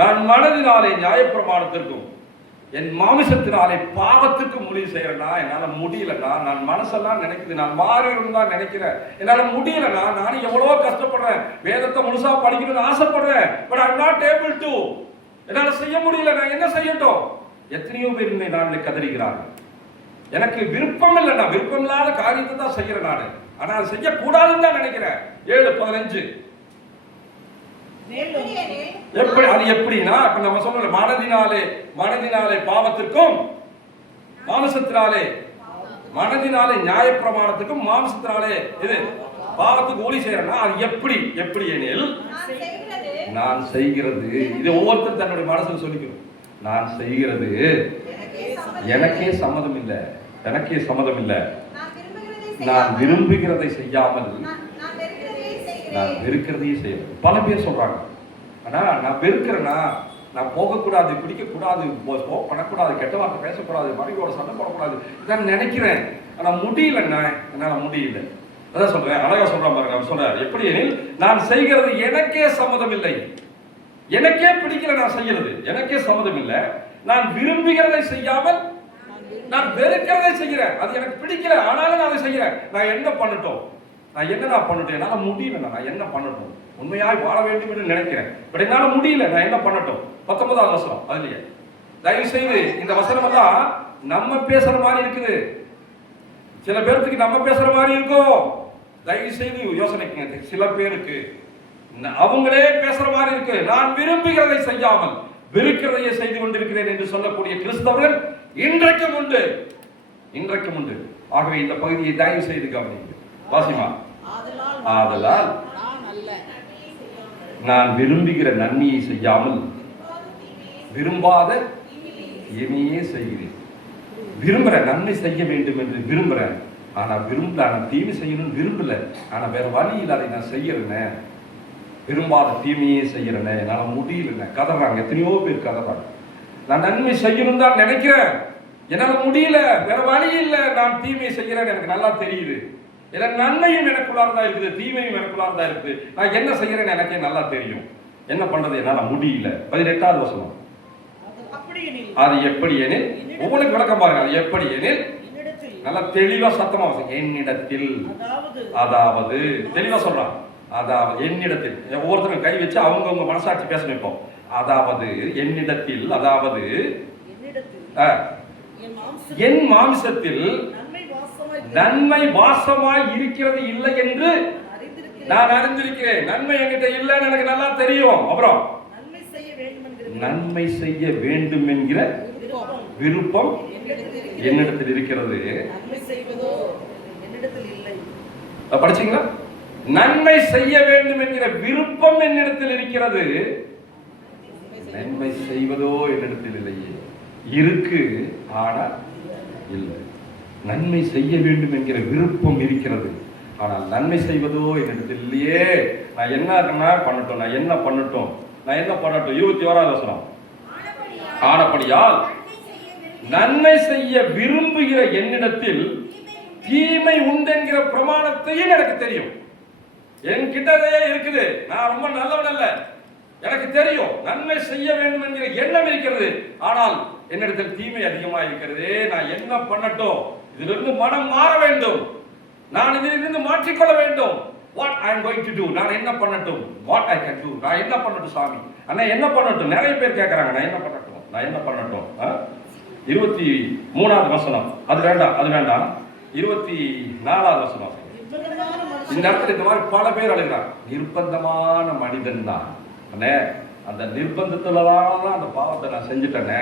நான் மனதினாலே நியாயப்பிரமாணத்திற்கும் என் மாமிசத்தினாலே பாவத்துக்கு ஊழியம் செய்யறேன்னா என்னால முடியலன்னா, நான் மனசெல்லாம் நினைக்குது நான் மாறிடும் தான் நினைக்கிறேன், என்னால முடியலன்னா, நானும் எவ்வளவோ கஷ்டப்படுறேன், வேதத்தை முழுசா படிக்கணும்னு ஆசைப்படுறேன், but I'm not able to, என்னால செய்ய முடியல, நான் என்ன செய்யட்டும்? எத்தனையோ பேர் இந்த நாளில் கதறிக்கிறார்கள். எனக்கு விருப்பம் இல்லை, நான் விருப்பம் இல்லாத காரியத்தை தான் செய்யறேன் நான், ஆனா அதை செய்யக்கூடாதுன்னு தான் நினைக்கிறேன். 7:15 எப்படி? அது எப்படின்னா, இப்ப நம்ம சொல்ற மனதினாலே பாவத்திற்கும் மனதினாலே நியாயப்பிரமாணத்துக்கும் மாம்சத்தினாலே இது பாவத்துக்கு ஊழி செய்யறேன்னா அது எப்படி எனில், நான் செய்கிறது, இது ஒவ்வொருத்தரும் தன்னுடைய மனசுல சொல்லிக்கணும். நான் செய்கிறது எனக்கே சம்மதம் இல்லை, நான் விரும்புகிறதை செய்யாமல் நான் வெறுக்கிறதையே செய்யறேன். பல பேர் சொல்றாங்க, ஆனா நான் வெறுக்கிறேன்னா, நான் போகக்கூடாது, குடிக்கக்கூடாது, பண்ணக்கூடாது, கெட்ட வார்த்தை பேசக்கூடாது, மனைவியோட சண்டை போடக்கூடாது, இதான் நினைக்கிறேன், ஆனா முடியலன்னா, என்னால முடியல. அதான் சொல்றேன், அழகா சொல்றான் பாருங்க. அவர் சொல்றாரு, எப்படி எனில், நான் செய்கிறது எனக்கே சம்மதம் இல்லை. எனக்கே பிடிக்கல நான் செய்யறது, எனக்கே சம்மதம் இல்லை. நான் விரும்புகிறதை செய்யாமல் நான் வெறுக்கிறதை செய்கிறேன். அது எனக்கு பிடிக்கல, ஆனாலும் நான் அதை செய்கிறேன். நான் என்ன பண்ணட்டும்? நான் பண்ணட்டும்? என்னால் முடியல. நான் என்ன பண்ணட்டும்? உண்மையாய் வாழ வேண்டும் என்று நினைக்கிறேன், பட் என்னால் முடியல. நான் என்ன பண்ணட்டும்? 19வது வசனம். அதுலயே தயவு செய்து இந்த வசனம் எல்லாம் நம்ம பேசுற மாதிரி இருக்குது. சில பேருக்கு நம்ம பேசுற மாதிரி இருக்கும். தயவு செய்து யோசனைக்குங்க. சில பேருக்கு அவங்களே பேசுற மாதிரி இருக்கு. நான் விரும்புகிறதை செய்யாமல் வெறுக்கிறதையே செய்து கொண்டிருக்கிறேன் என்று சொல்லக்கூடிய கிறிஸ்தவர்கள் இன்றைக்கும் உண்டு. ஆகவே இந்த பகுதியை தயவு செய்து கவனிங்க. வாசிமா. ஆதலால் நான் விரும்புகிற நன்மையை செய்யாமல் விரும்பாத தீமையே செய்கிறேன். விரும்புறேன், நன்மை செய்ய வேண்டும் என்று விரும்புறேன், ஆனா விரும்பல. நான் தீமை செய்யணும்னு விரும்பல, ஆனா வேற வழி இல்லாத நான் செய்யறேனே. விரும்பாத தீமையே செய்யறேனே, என்னால முடியலன்னு கதறாங்க. எத்தனையோ பேர் கதறாங்க. நான் நன்மை செய்யணும் தான் நினைக்கிறேன், என்னால முடியல, வேற வழி இல்லை, நான் தீமையை செய்யறேன். எனக்கு நல்லா தெரியுது, இல்ல நன்மையும் எனக்குள்ளாரதான் இருக்குது, தீமையும் எனக்குள்ளாரதான் இருக்குது. நான் என்ன செய்யறேன்னு எனக்கே நல்லா தெரியும். என்ன பண்றது? என்னால முடியல. 18வது வசனம். அது எப்படி எனில், உங்களுக்கு விளக்கம் பாருங்க. அது எப்படி எனில், நல்லா தெளிவா சத்தமா வசங்க. என்னிடத்தில், அதாவது தெளிவா சொல்றான். அதாவது என்னிடத்தில். ஒவ்வொருத்தரும் கை வச்சு அவங்கவுங்க மனசாட்சி பேச வைப்போம். அதாவது என்னிடத்தில், அதாவது என் மாம்சத்தில் நன்மை வாசமாய் இருக்கிறது இல்லை என்று நான் அறிந்திருக்கிறேன். நன்மை என்கிட்ட இல்லைன்னு எனக்கு நல்லா தெரியும். அப்புறம் நன்மை செய்ய வேண்டும் என்கிற விருப்பம் என்னிடத்தில் இருக்கிறது. படிச்சீங்களா? நன்மை செய்ய வேண்டும் என்கிற விருப்பம் என்னிடத்தில் இருக்கிறது, நன்மை செய்வதோ என்னிடத்தில் இல்லையே. இருக்கு, ஆனா இல்லை. நன்மை செய்ய வேண்டும் என்கிற விருப்பம் இருக்கிறது, ஆனால் நன்மை செய்வதோ என்னிடத்தில் இல்லையே. நான் என்ன பண்ணட்டும்? நான் என்ன பண்ணட்டும்? 21வது வசனம். ஆனபடியால் நன்மை செய்ய விரும்புகிற என்னிடத்தில் தீமை உண்டென்கிற பிரமாணத்தையும் எனக்கு தெரியும். என்கிட்டதே இருக்குது. நான் ரொம்ப நல்லவன் அல்ல, எனக்கு தெரியும். நன்மை செய்ய வேண்டும் என்கிற எண்ணம் இருக்கிறது, ஆனால் என்னிடத்தில் தீமை அதிகமாக இருக்கிறது. நான் என்ன பண்ணட்டும்? இதிலிருந்து மனம் மாற வேண்டும், நான் இதிலிருந்து மாற்றிக்கொள்ள வேண்டும். What I am going to do? நான் என்ன பண்ணட்டும்? What I can do? நான் என்ன பண்ணட்டும் சாமி? அண்ணா என்ன பண்ணட்டும்? நிறைய பேர் கேட்கறாங்க, நான் என்ன பண்ணட்டும்? 23வது வசனம். அது வேண்டாம், 24வது வசனம். இந்த இடத்துல இந்த மாதிரி பல பேர் அழுகிறாங்க. நிர்பந்தமான மனிதன் தான் அண்ணே, அந்த நிர்பந்தத்துலதான் அந்த பாவத்தை நான் செஞ்சுட்டேனே,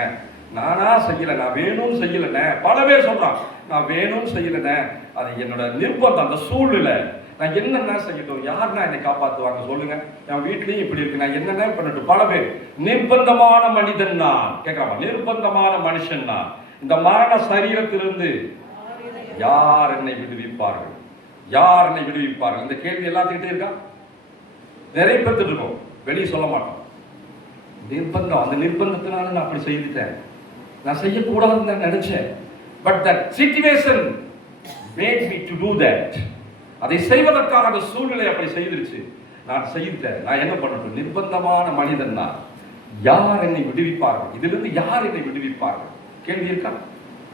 நானா செய்யல, நான் வேணும்னு செய்யலண்ணே. பல பேர் சொல்றான், நான் வேணும்னு செய்யலண்ணே, அது என்னோட நிர்பந்தம், அந்த சூழ்நிலை. நான் என்னென்ன செய்யட்டும்? யாருன்னா என்னை காப்பாற்றுவாங்க சொல்லுங்க? என் வீட்லயும் இப்படி இருக்கு, நான் என்னென்ன பண்ணட்டும்? பல பேர் நிர்பந்தமான மனிதன் நான் கேட்கறாமா, நிர்பந்தமான மனுஷன் நான். இந்த மரண சரீரத்திலிருந்து யார் என்னை விடுவிப்பார்கள்? யார் என்னை விடுவிப்பார்கள்? இந்த கேள்வி எல்லாத்துக்கிட்டே இருக்கா? நிறைய பேர்த்துட்டு இருக்கோம், வெளியே சொல்ல மாட்டோம். நிர்பந்தம், அந்த நிர்பந்தத்தினால நான் அப்படி செய்துட்டேன், நான் செய்யக்கூடாதுன்னு நான் நினைச்சேன். But that situation made me to do that. அதை செய்வதற்காக அந்த சூழ்நிலை அப்படி செய்திருச்சு, நான் செய்தேன். நான் என்ன பண்ணட்டும்? நிர்பந்தமான மனிதன் நான். யார் என்னை விடுவிப்பார்கள்? இதிலிருந்து யார் என்னை விடுவிப்பார்கள்? கேள்வி இருக்கா?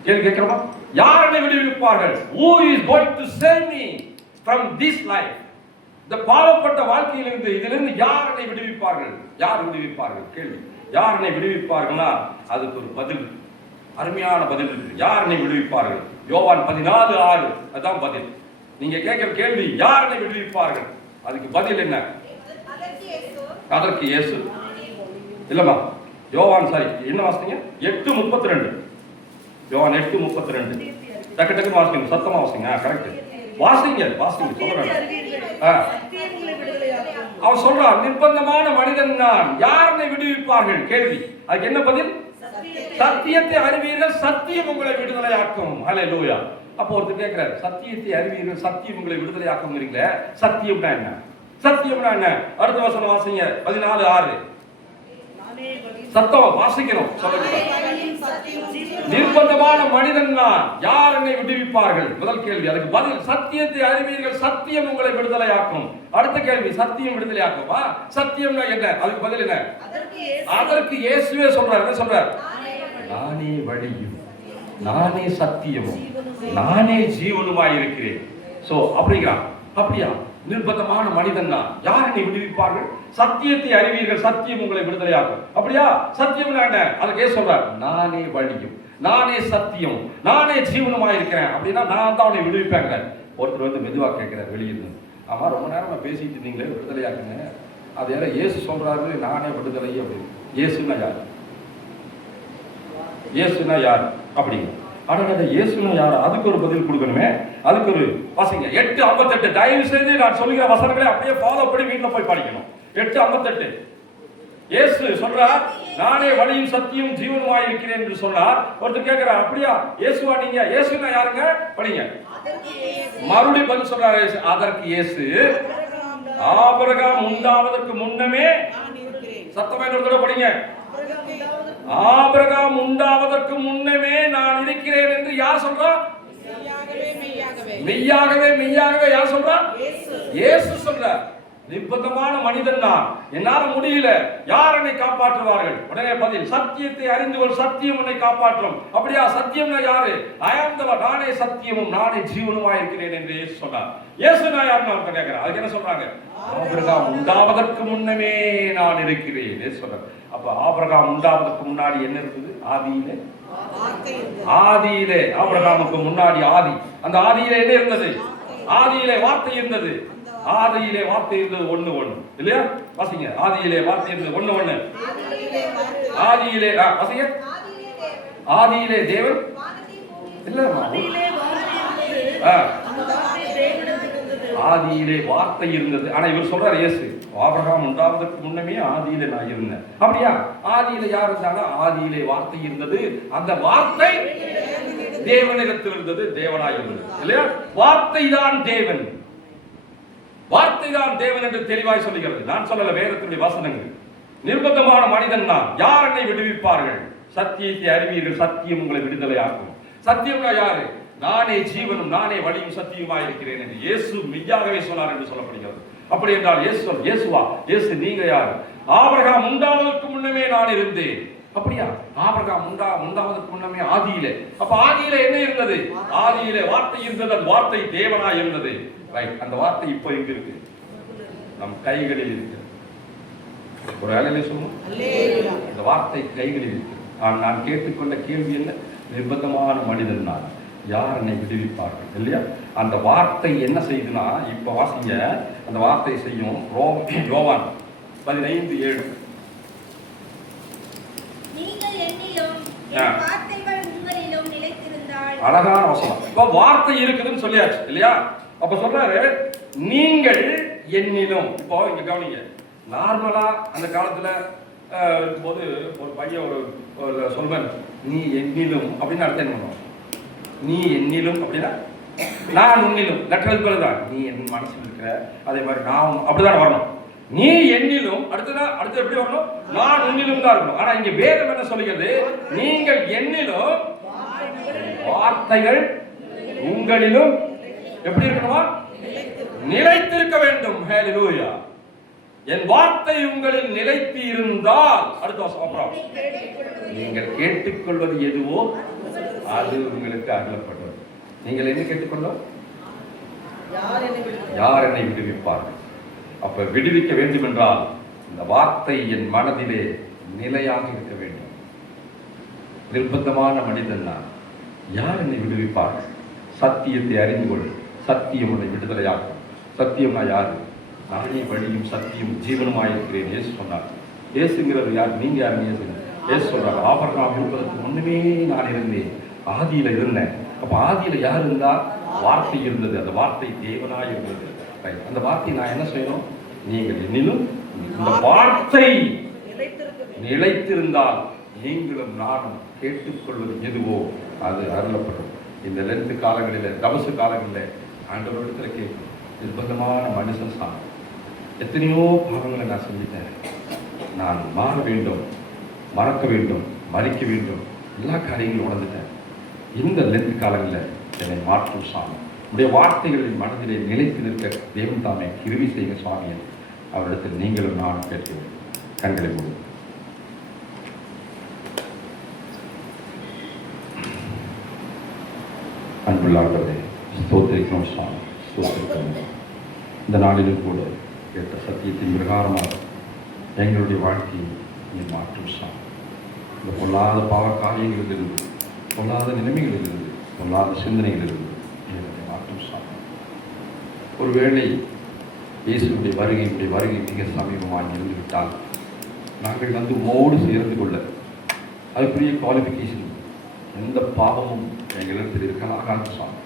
கேள்வி கேட்கிறோமா? யார் என்னை விடுவிப்பார்கள்? Who is going to save me from this life? இந்த பாவப்பட்ட வாழ்க்கையிலிருந்து, இதிலிருந்து யார் என்னை விடுவிப்பார்கள்? யார் விடுவிப்பார்கள்? கேள்வி. யார் என்னை விடுவிப்பார்கள்னா அதுக்கு ஒரு பதில், அருமையான பதில் இருக்கு. யார் என்னை விடுவிப்பார்கள்? யோவான் 14:6. அதான் பதில். நீங்க கேட்கிற கேள்வி, யார் என்னை விடுவிப்பார்கள்? அதுக்கு பதில் என்ன? அதற்கு இயேசு. இல்லமா யோவான், சாரி, என்ன வாசிங்க? 8:32. யோவான் 8:32. டக்கு டக்குன்னு வாசிங்க, சத்தமா வாசிங்க. கரெக்ட், வாசிங்க சொல்லுங்க. அவன் சொல்றான், நிர்பந்தமான மனிதன் நான், யார் என்னை விடுவிப்பார்கள்? கேள்வி. அதுக்கு என்ன பதில்? சத்தியத்தை அறிவீர்கள், சத்தியம் உங்களை விடுதலையாக்கும். ஹல்லேலூயா. அப்போ ஒருத்தர் கேட்கிறார், சத்தியத்தை அறிவீர்கள், சத்தியம் உங்களை விடுதலையாக்குங்கிறீங்களே, சத்தியம்னா என்ன? சத்தியம்னா என்ன? அடுத்த வசனம் வாசிங்க, 14:6. சத்தம் வாசிக்கணும். நிர்பந்தமான நிர்பந்தமான மனிதன் நான், யார் என்னை விடுவிப்பார்கள்? முதல் கேள்வி. அதுக்கு பதில், சத்தியத்தை அறிவீர்கள், சத்தியம் உங்களை விடுதலையாக்கும். அடுத்த கேள்வி, சத்தியம் விடுதலையாக்குமா? சத்தியம்னா என்ன? அதுக்கு பதில் என்ன? அதற்கு இயேசுவே சொல்றார். என்ன சொல்றார்? நானே வழியும், நானே சத்தியமும், நானே ஜீவனுமாய் இருக்கிறேன். சோ அப்படிங்கிறான். அப்படியா? நிர்பந்தமான மனிதன் தான், யார் என்னை விடுவிப்பார்கள்? சத்தியத்தை அறிவீர்கள், சத்தியம் உங்களை விடுதலையாக்கும். அப்படியா? சத்தியம் என்ன? அதுக்கு ஏன் சொல்றார்? நானே வழியும், நானே சத்தியம், நானே ஜீவனுமாய் இருக்கிறேன். அப்படின்னா நான் தான் அவனை விடுவிப்பாங்க. ஒருத்தர் வந்து மெதுவா கேட்கிறார் வெளியிருந்து, ஆமா ரொம்ப நேரமா பேசிட்டு இருந்தீங்களே, விடுதலையாக்குங்க. அது யார? இயேசு சொல்றாரு நானே விடுதலை அப்படின்னு. இயேசுனா யார்? இயேசுனா யார் அப்படிங்க. ஆனால் இயேசுனா யார்? அதுக்கு ஒரு பதில் கொடுக்கணுமே. அதுக்கு ஒரு வாசிங்க 8:58. தயவு செய்து நான் சொல்லுகிற வசனங்களை அப்படியே ஃபாலோ பண்ணி வீட்டில் போய் படிக்கணும். 8:58 இயேசு சொல்றார், நானே வழியும் சத்தியம் ஜீவனுமாய் இருக்கிறேன் என்று சொன்னார். ஒருத்தர் கேட்கிறார், அப்படியா இயேசுவா நீங்க? இயேசுனா யாருங்க? படிங்க. மறுபடியும் பதில் சொல்றாரு, அதற்கு இயேசு, ஆபிரகாம் உண்டாவதற்கு முன்னமே, சத்தமா இன்னொரு படிங்க, ஆபிரகாம் உண்டாவதற்கு முன்னமே நான் இருக்கிறேன் என்று யார் சொல்றா? மெய்யாகவே மெய்யாகவே யார் சொல்றா? இயேசு சொல்றார். நிர்பந்தமான மனிதன் நான், என்னால முடியல, யார் என்னை காப்பாற்றுவார்கள்? உடனே பதில், சத்தியத்தை அறிந்து கொள், சத்தியம் என்னை காப்பாற்றும். அப்படியா? சத்தியம்னா யாரு? ஐ ஆம் தி லார்ட், நானே சத்தியமும் நானே ஜீவனுமாய் இருக்கிறேன் என்று இயேசு சொன்னார். இயேசுனா யாருன்னு நான் கேட்கிறேன். அதுக்கு என்ன சொல்றாங்க? ஆபிரகாம் உண்டாவதற்கு முன்னமே நான் இருக்கிறேன் இயேசு சொல்றார். அப்ப ஆபிரகாம் உண்டாவதற்கு முன்னாடி என்ன இருந்தது? ஆதியிலே, ஆதியிலே ஆபிரகாமுக்கு முன்னாடி ஆதி. அந்த ஆதியிலே என்ன இருந்தது? ஆதியிலே வார்த்தை இருந்தது. ஆதியிலே வார்த்தை இருந்தது 1:1 இல்லையா? வாசிங்க. ஆதியிலே வார்த்தை இருந்தது 1:1. ஆதியிலே வாசிங்க. ஆதியிலே தேவன் இல்ல, ஆதியிலே வார்த்தை இருந்தது. ஆனா இவர் சொல்றாரு இயேசு, ஆபிரகாம் உண்டாவதற்கு முன்னமே ஆதியிலே நான் இருந்தேன். அப்படியா? ஆதியிலே யார் இருந்தாங்க? ஆதியிலே வார்த்தை இருந்தது. அந்த வார்த்தை தேவனிடத்தில் இருந்தது, தேவனாய் இருந்தது இல்லையா? வார்த்தை தான் தேவன், வார்த்தை தான் தேவன் என்று தெளிவாய் சொல்லுகிறது. நான் சொல்லல, வேதத்தினுடைய வசனங்கள். நிர்பந்தமான மனிதன் நான், யார் என்னை விடுவிப்பார்கள்? சத்தியத்தை அறிவீர்கள், சத்தியம் உங்களை விடுதலையாக்கும். சத்தியம்னா யாரு? நானே ஜீவனும் நானே வழியும் சத்தியமாய் இருக்கிறேன் என்று இயேசு மெய்யாகவே சொன்னார் என்று சொல்லப்படுகிறது. அப்படி என்றால் இயேசுவா? இயேசு நீங்க யார்? ஆபிரகாம் உண்டாவதற்கு முன்னமே நான் இருந்தேன். அப்படியா? ஆபிரகாம் உண்டாவதற்கு முன்னமே ஆதியிலே. அப்ப ஆதியிலே என்ன இருந்தது? ஆதியிலே வார்த்தை இருந்தது. அந்த வார்த்தை தேவனாய் இருந்தது. ரைட். அந்த வார்த்தை இப்போ எங்க இருக்கு? நம் கைகளில் இருக்கு. ஒரு வேலையில சொல்லுவோம், அந்த வார்த்தை கைகளில் இருக்கு. நான் கேட்டுக்கொண்ட கேள்வி என்ன? நிர்பந்தமான மனிதன் நான், யார் என்னை விடுவிப்பார்கள்? இல்லையா? அந்த வார்த்தை என்ன செய்யுதுன்னா, இப்ப வாசிங்க, அந்த வார்த்தை செய்யும். யோவான் 15:7. அழகான வசனம். இப்ப வார்த்தை இருக்குதுன்னு சொல்லியாச்சு இல்லையா? அப்ப சொல்றாரு, நீங்கள் என்னிலும். இப்போ இங்க கவனிங்க, நார்மலா அந்த காலத்துல இருக்கும்போது ஒரு பையன் ஒரு சொல்வன், நீ என்னிலும் அப்படின்னு அர்த்தம் என்ன பண்ணுவோம்? நீ என்னிலும் அப்படின்னா நான் உன்னிலும். லெட்டர் தான், நீ என் மனசில் இருக்கிற, அதே மாதிரி நான் அப்படிதான் வரணும். நீ என்னிலும், அடுத்து எப்படி வரணும்? நான் உன்னிலும் தான் இருக்கணும். ஆனா இங்க வேதம் என்ன சொல்லுகிறது? நீங்கள் என்னிலும், வார்த்தைகள் உங்களிலும் எப்படி இருக்கணுமா? நிலைத்திருக்க வேண்டும். ஹல்லேலூயா. என் வார்த்தை உங்களில் நிலைத்து இருந்தால், அடுத்த வருஷம் நீங்கள் கேட்டுக்கொள்வது எதுவோ அது உங்களுக்கு அருளப்படும். நீங்கள் என்ன கேட்டுக்கொள்ளும்? யார் என்னை விடுவிப்பார்கள்? அப்ப விடுவிக்க வேண்டும் என்றால் இந்த வார்த்தை என் மனதிலே நிலையாக இருக்க வேண்டும். நிர்பந்தமான மனிதன் நான், யார் என்னை விடுவிப்பார்கள்? சத்தியத்தை அறிந்து கொள், சத்தியம் உன்னை விடுதலையாகும். சத்தியம்னா யாரு? நானே வழியும் சத்தியம் ஜீவனுமாய் இருக்கிறேன் இயேசு சொன்னார். இயேசுங்கிறது யார்? நீங்க யாருங்க? இயேசு சொல்றாரு, ஆபிரகாம் இருப்பதற்கு முன்னமே நான் இருந்தேன், ஆதியில இருந்தேன். அப்ப ஆதியில யார் இருந்தா? வார்த்தை இருந்தது. அந்த வார்த்தை தேவனாய் இருந்தது. அந்த வார்த்தை நான் என்ன செய்யணும்? நீங்கள் என்னிலும் இந்த வார்த்தை நிலைத்திருந்தால் நீங்களும் நானும் கேட்டுக்கொள்வது எதுவோ அது அருளப்படும். இந்த லென்த் காலங்களில், தபசு காலங்களில் ஆண்டவரிடத்துல கேட்கும். நிர்பந்தமான மனுஷன் சார், எத்தனையோ பாவங்களை நான் செஞ்சுட்டேன், நான் மாற வேண்டும், மறக்க வேண்டும், மறிக்க வேண்டும், எல்லா காரியங்களும் உணர்ந்துட்டேன். இந்த லென்த் காலங்களில் என்னை மாற்றும் சாமி. உடைய வார்த்தைகளின் மனதிலே நிலைத்து நிற்க தேவன் தாமே கிருபை செய்க சுவாமி. அவரிடத்தில் நீங்களும் நானும் கேட்கிறேன். கண்களை மூடு. அன்புள்ள ஆண்டவரே, ஸ்தோத்திரிக்கிறோம் சுவாமி, ஸ்தோத்திரிக்கிறோம். இந்த நாளிலும் கூட கேட்ட சத்தியத்தின் பிரகாரமாக எங்களுடைய வாழ்க்கையை நீ மாற்றும் சுவாமி. இந்த பொல்லாத பாவ காரியங்களிலிருந்து, பொல்லாத நிலைமைகளிலிருந்து, பொல்லாத சிந்தனைகளிலிருந்து எங்களை மாற்றும் சுவாமி. ஒருவேளை இயேசுடைய வருகை மிக சமீபமாக இருந்துவிட்டால் நாங்கள் வந்து உம்மோடு சேர்ந்து கொள்ள அதுக்குரிய குவாலிஃபிகேஷன் எந்த பாவமும் எங்களிடத்தில் இருக்கலாகாது சுவாமி.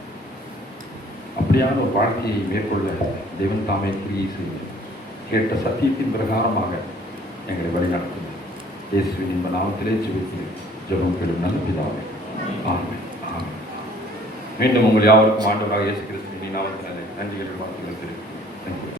அப்படியான ஒரு வாழ்க்கையை மேற்கொள்ள தேவன் தாமே கிரியை செய்ய கேட்ட சத்தியத்தின் பிரகாரமாக எங்களை வழிநடத்தும் இயேசுவின் இந்த நாமத்திலே ஜெபம் கேளும் நல்ல பிதாவே. ஆமென். ஆமென். மீண்டும் உங்கள் யாவருக்கும் ஆண்டவராக இயேசு கிறிஸ்துவின் நாமத்தினாலே நன்றிகள் வாழ்த்துக்கள் தெரிவிக்கிறேன்.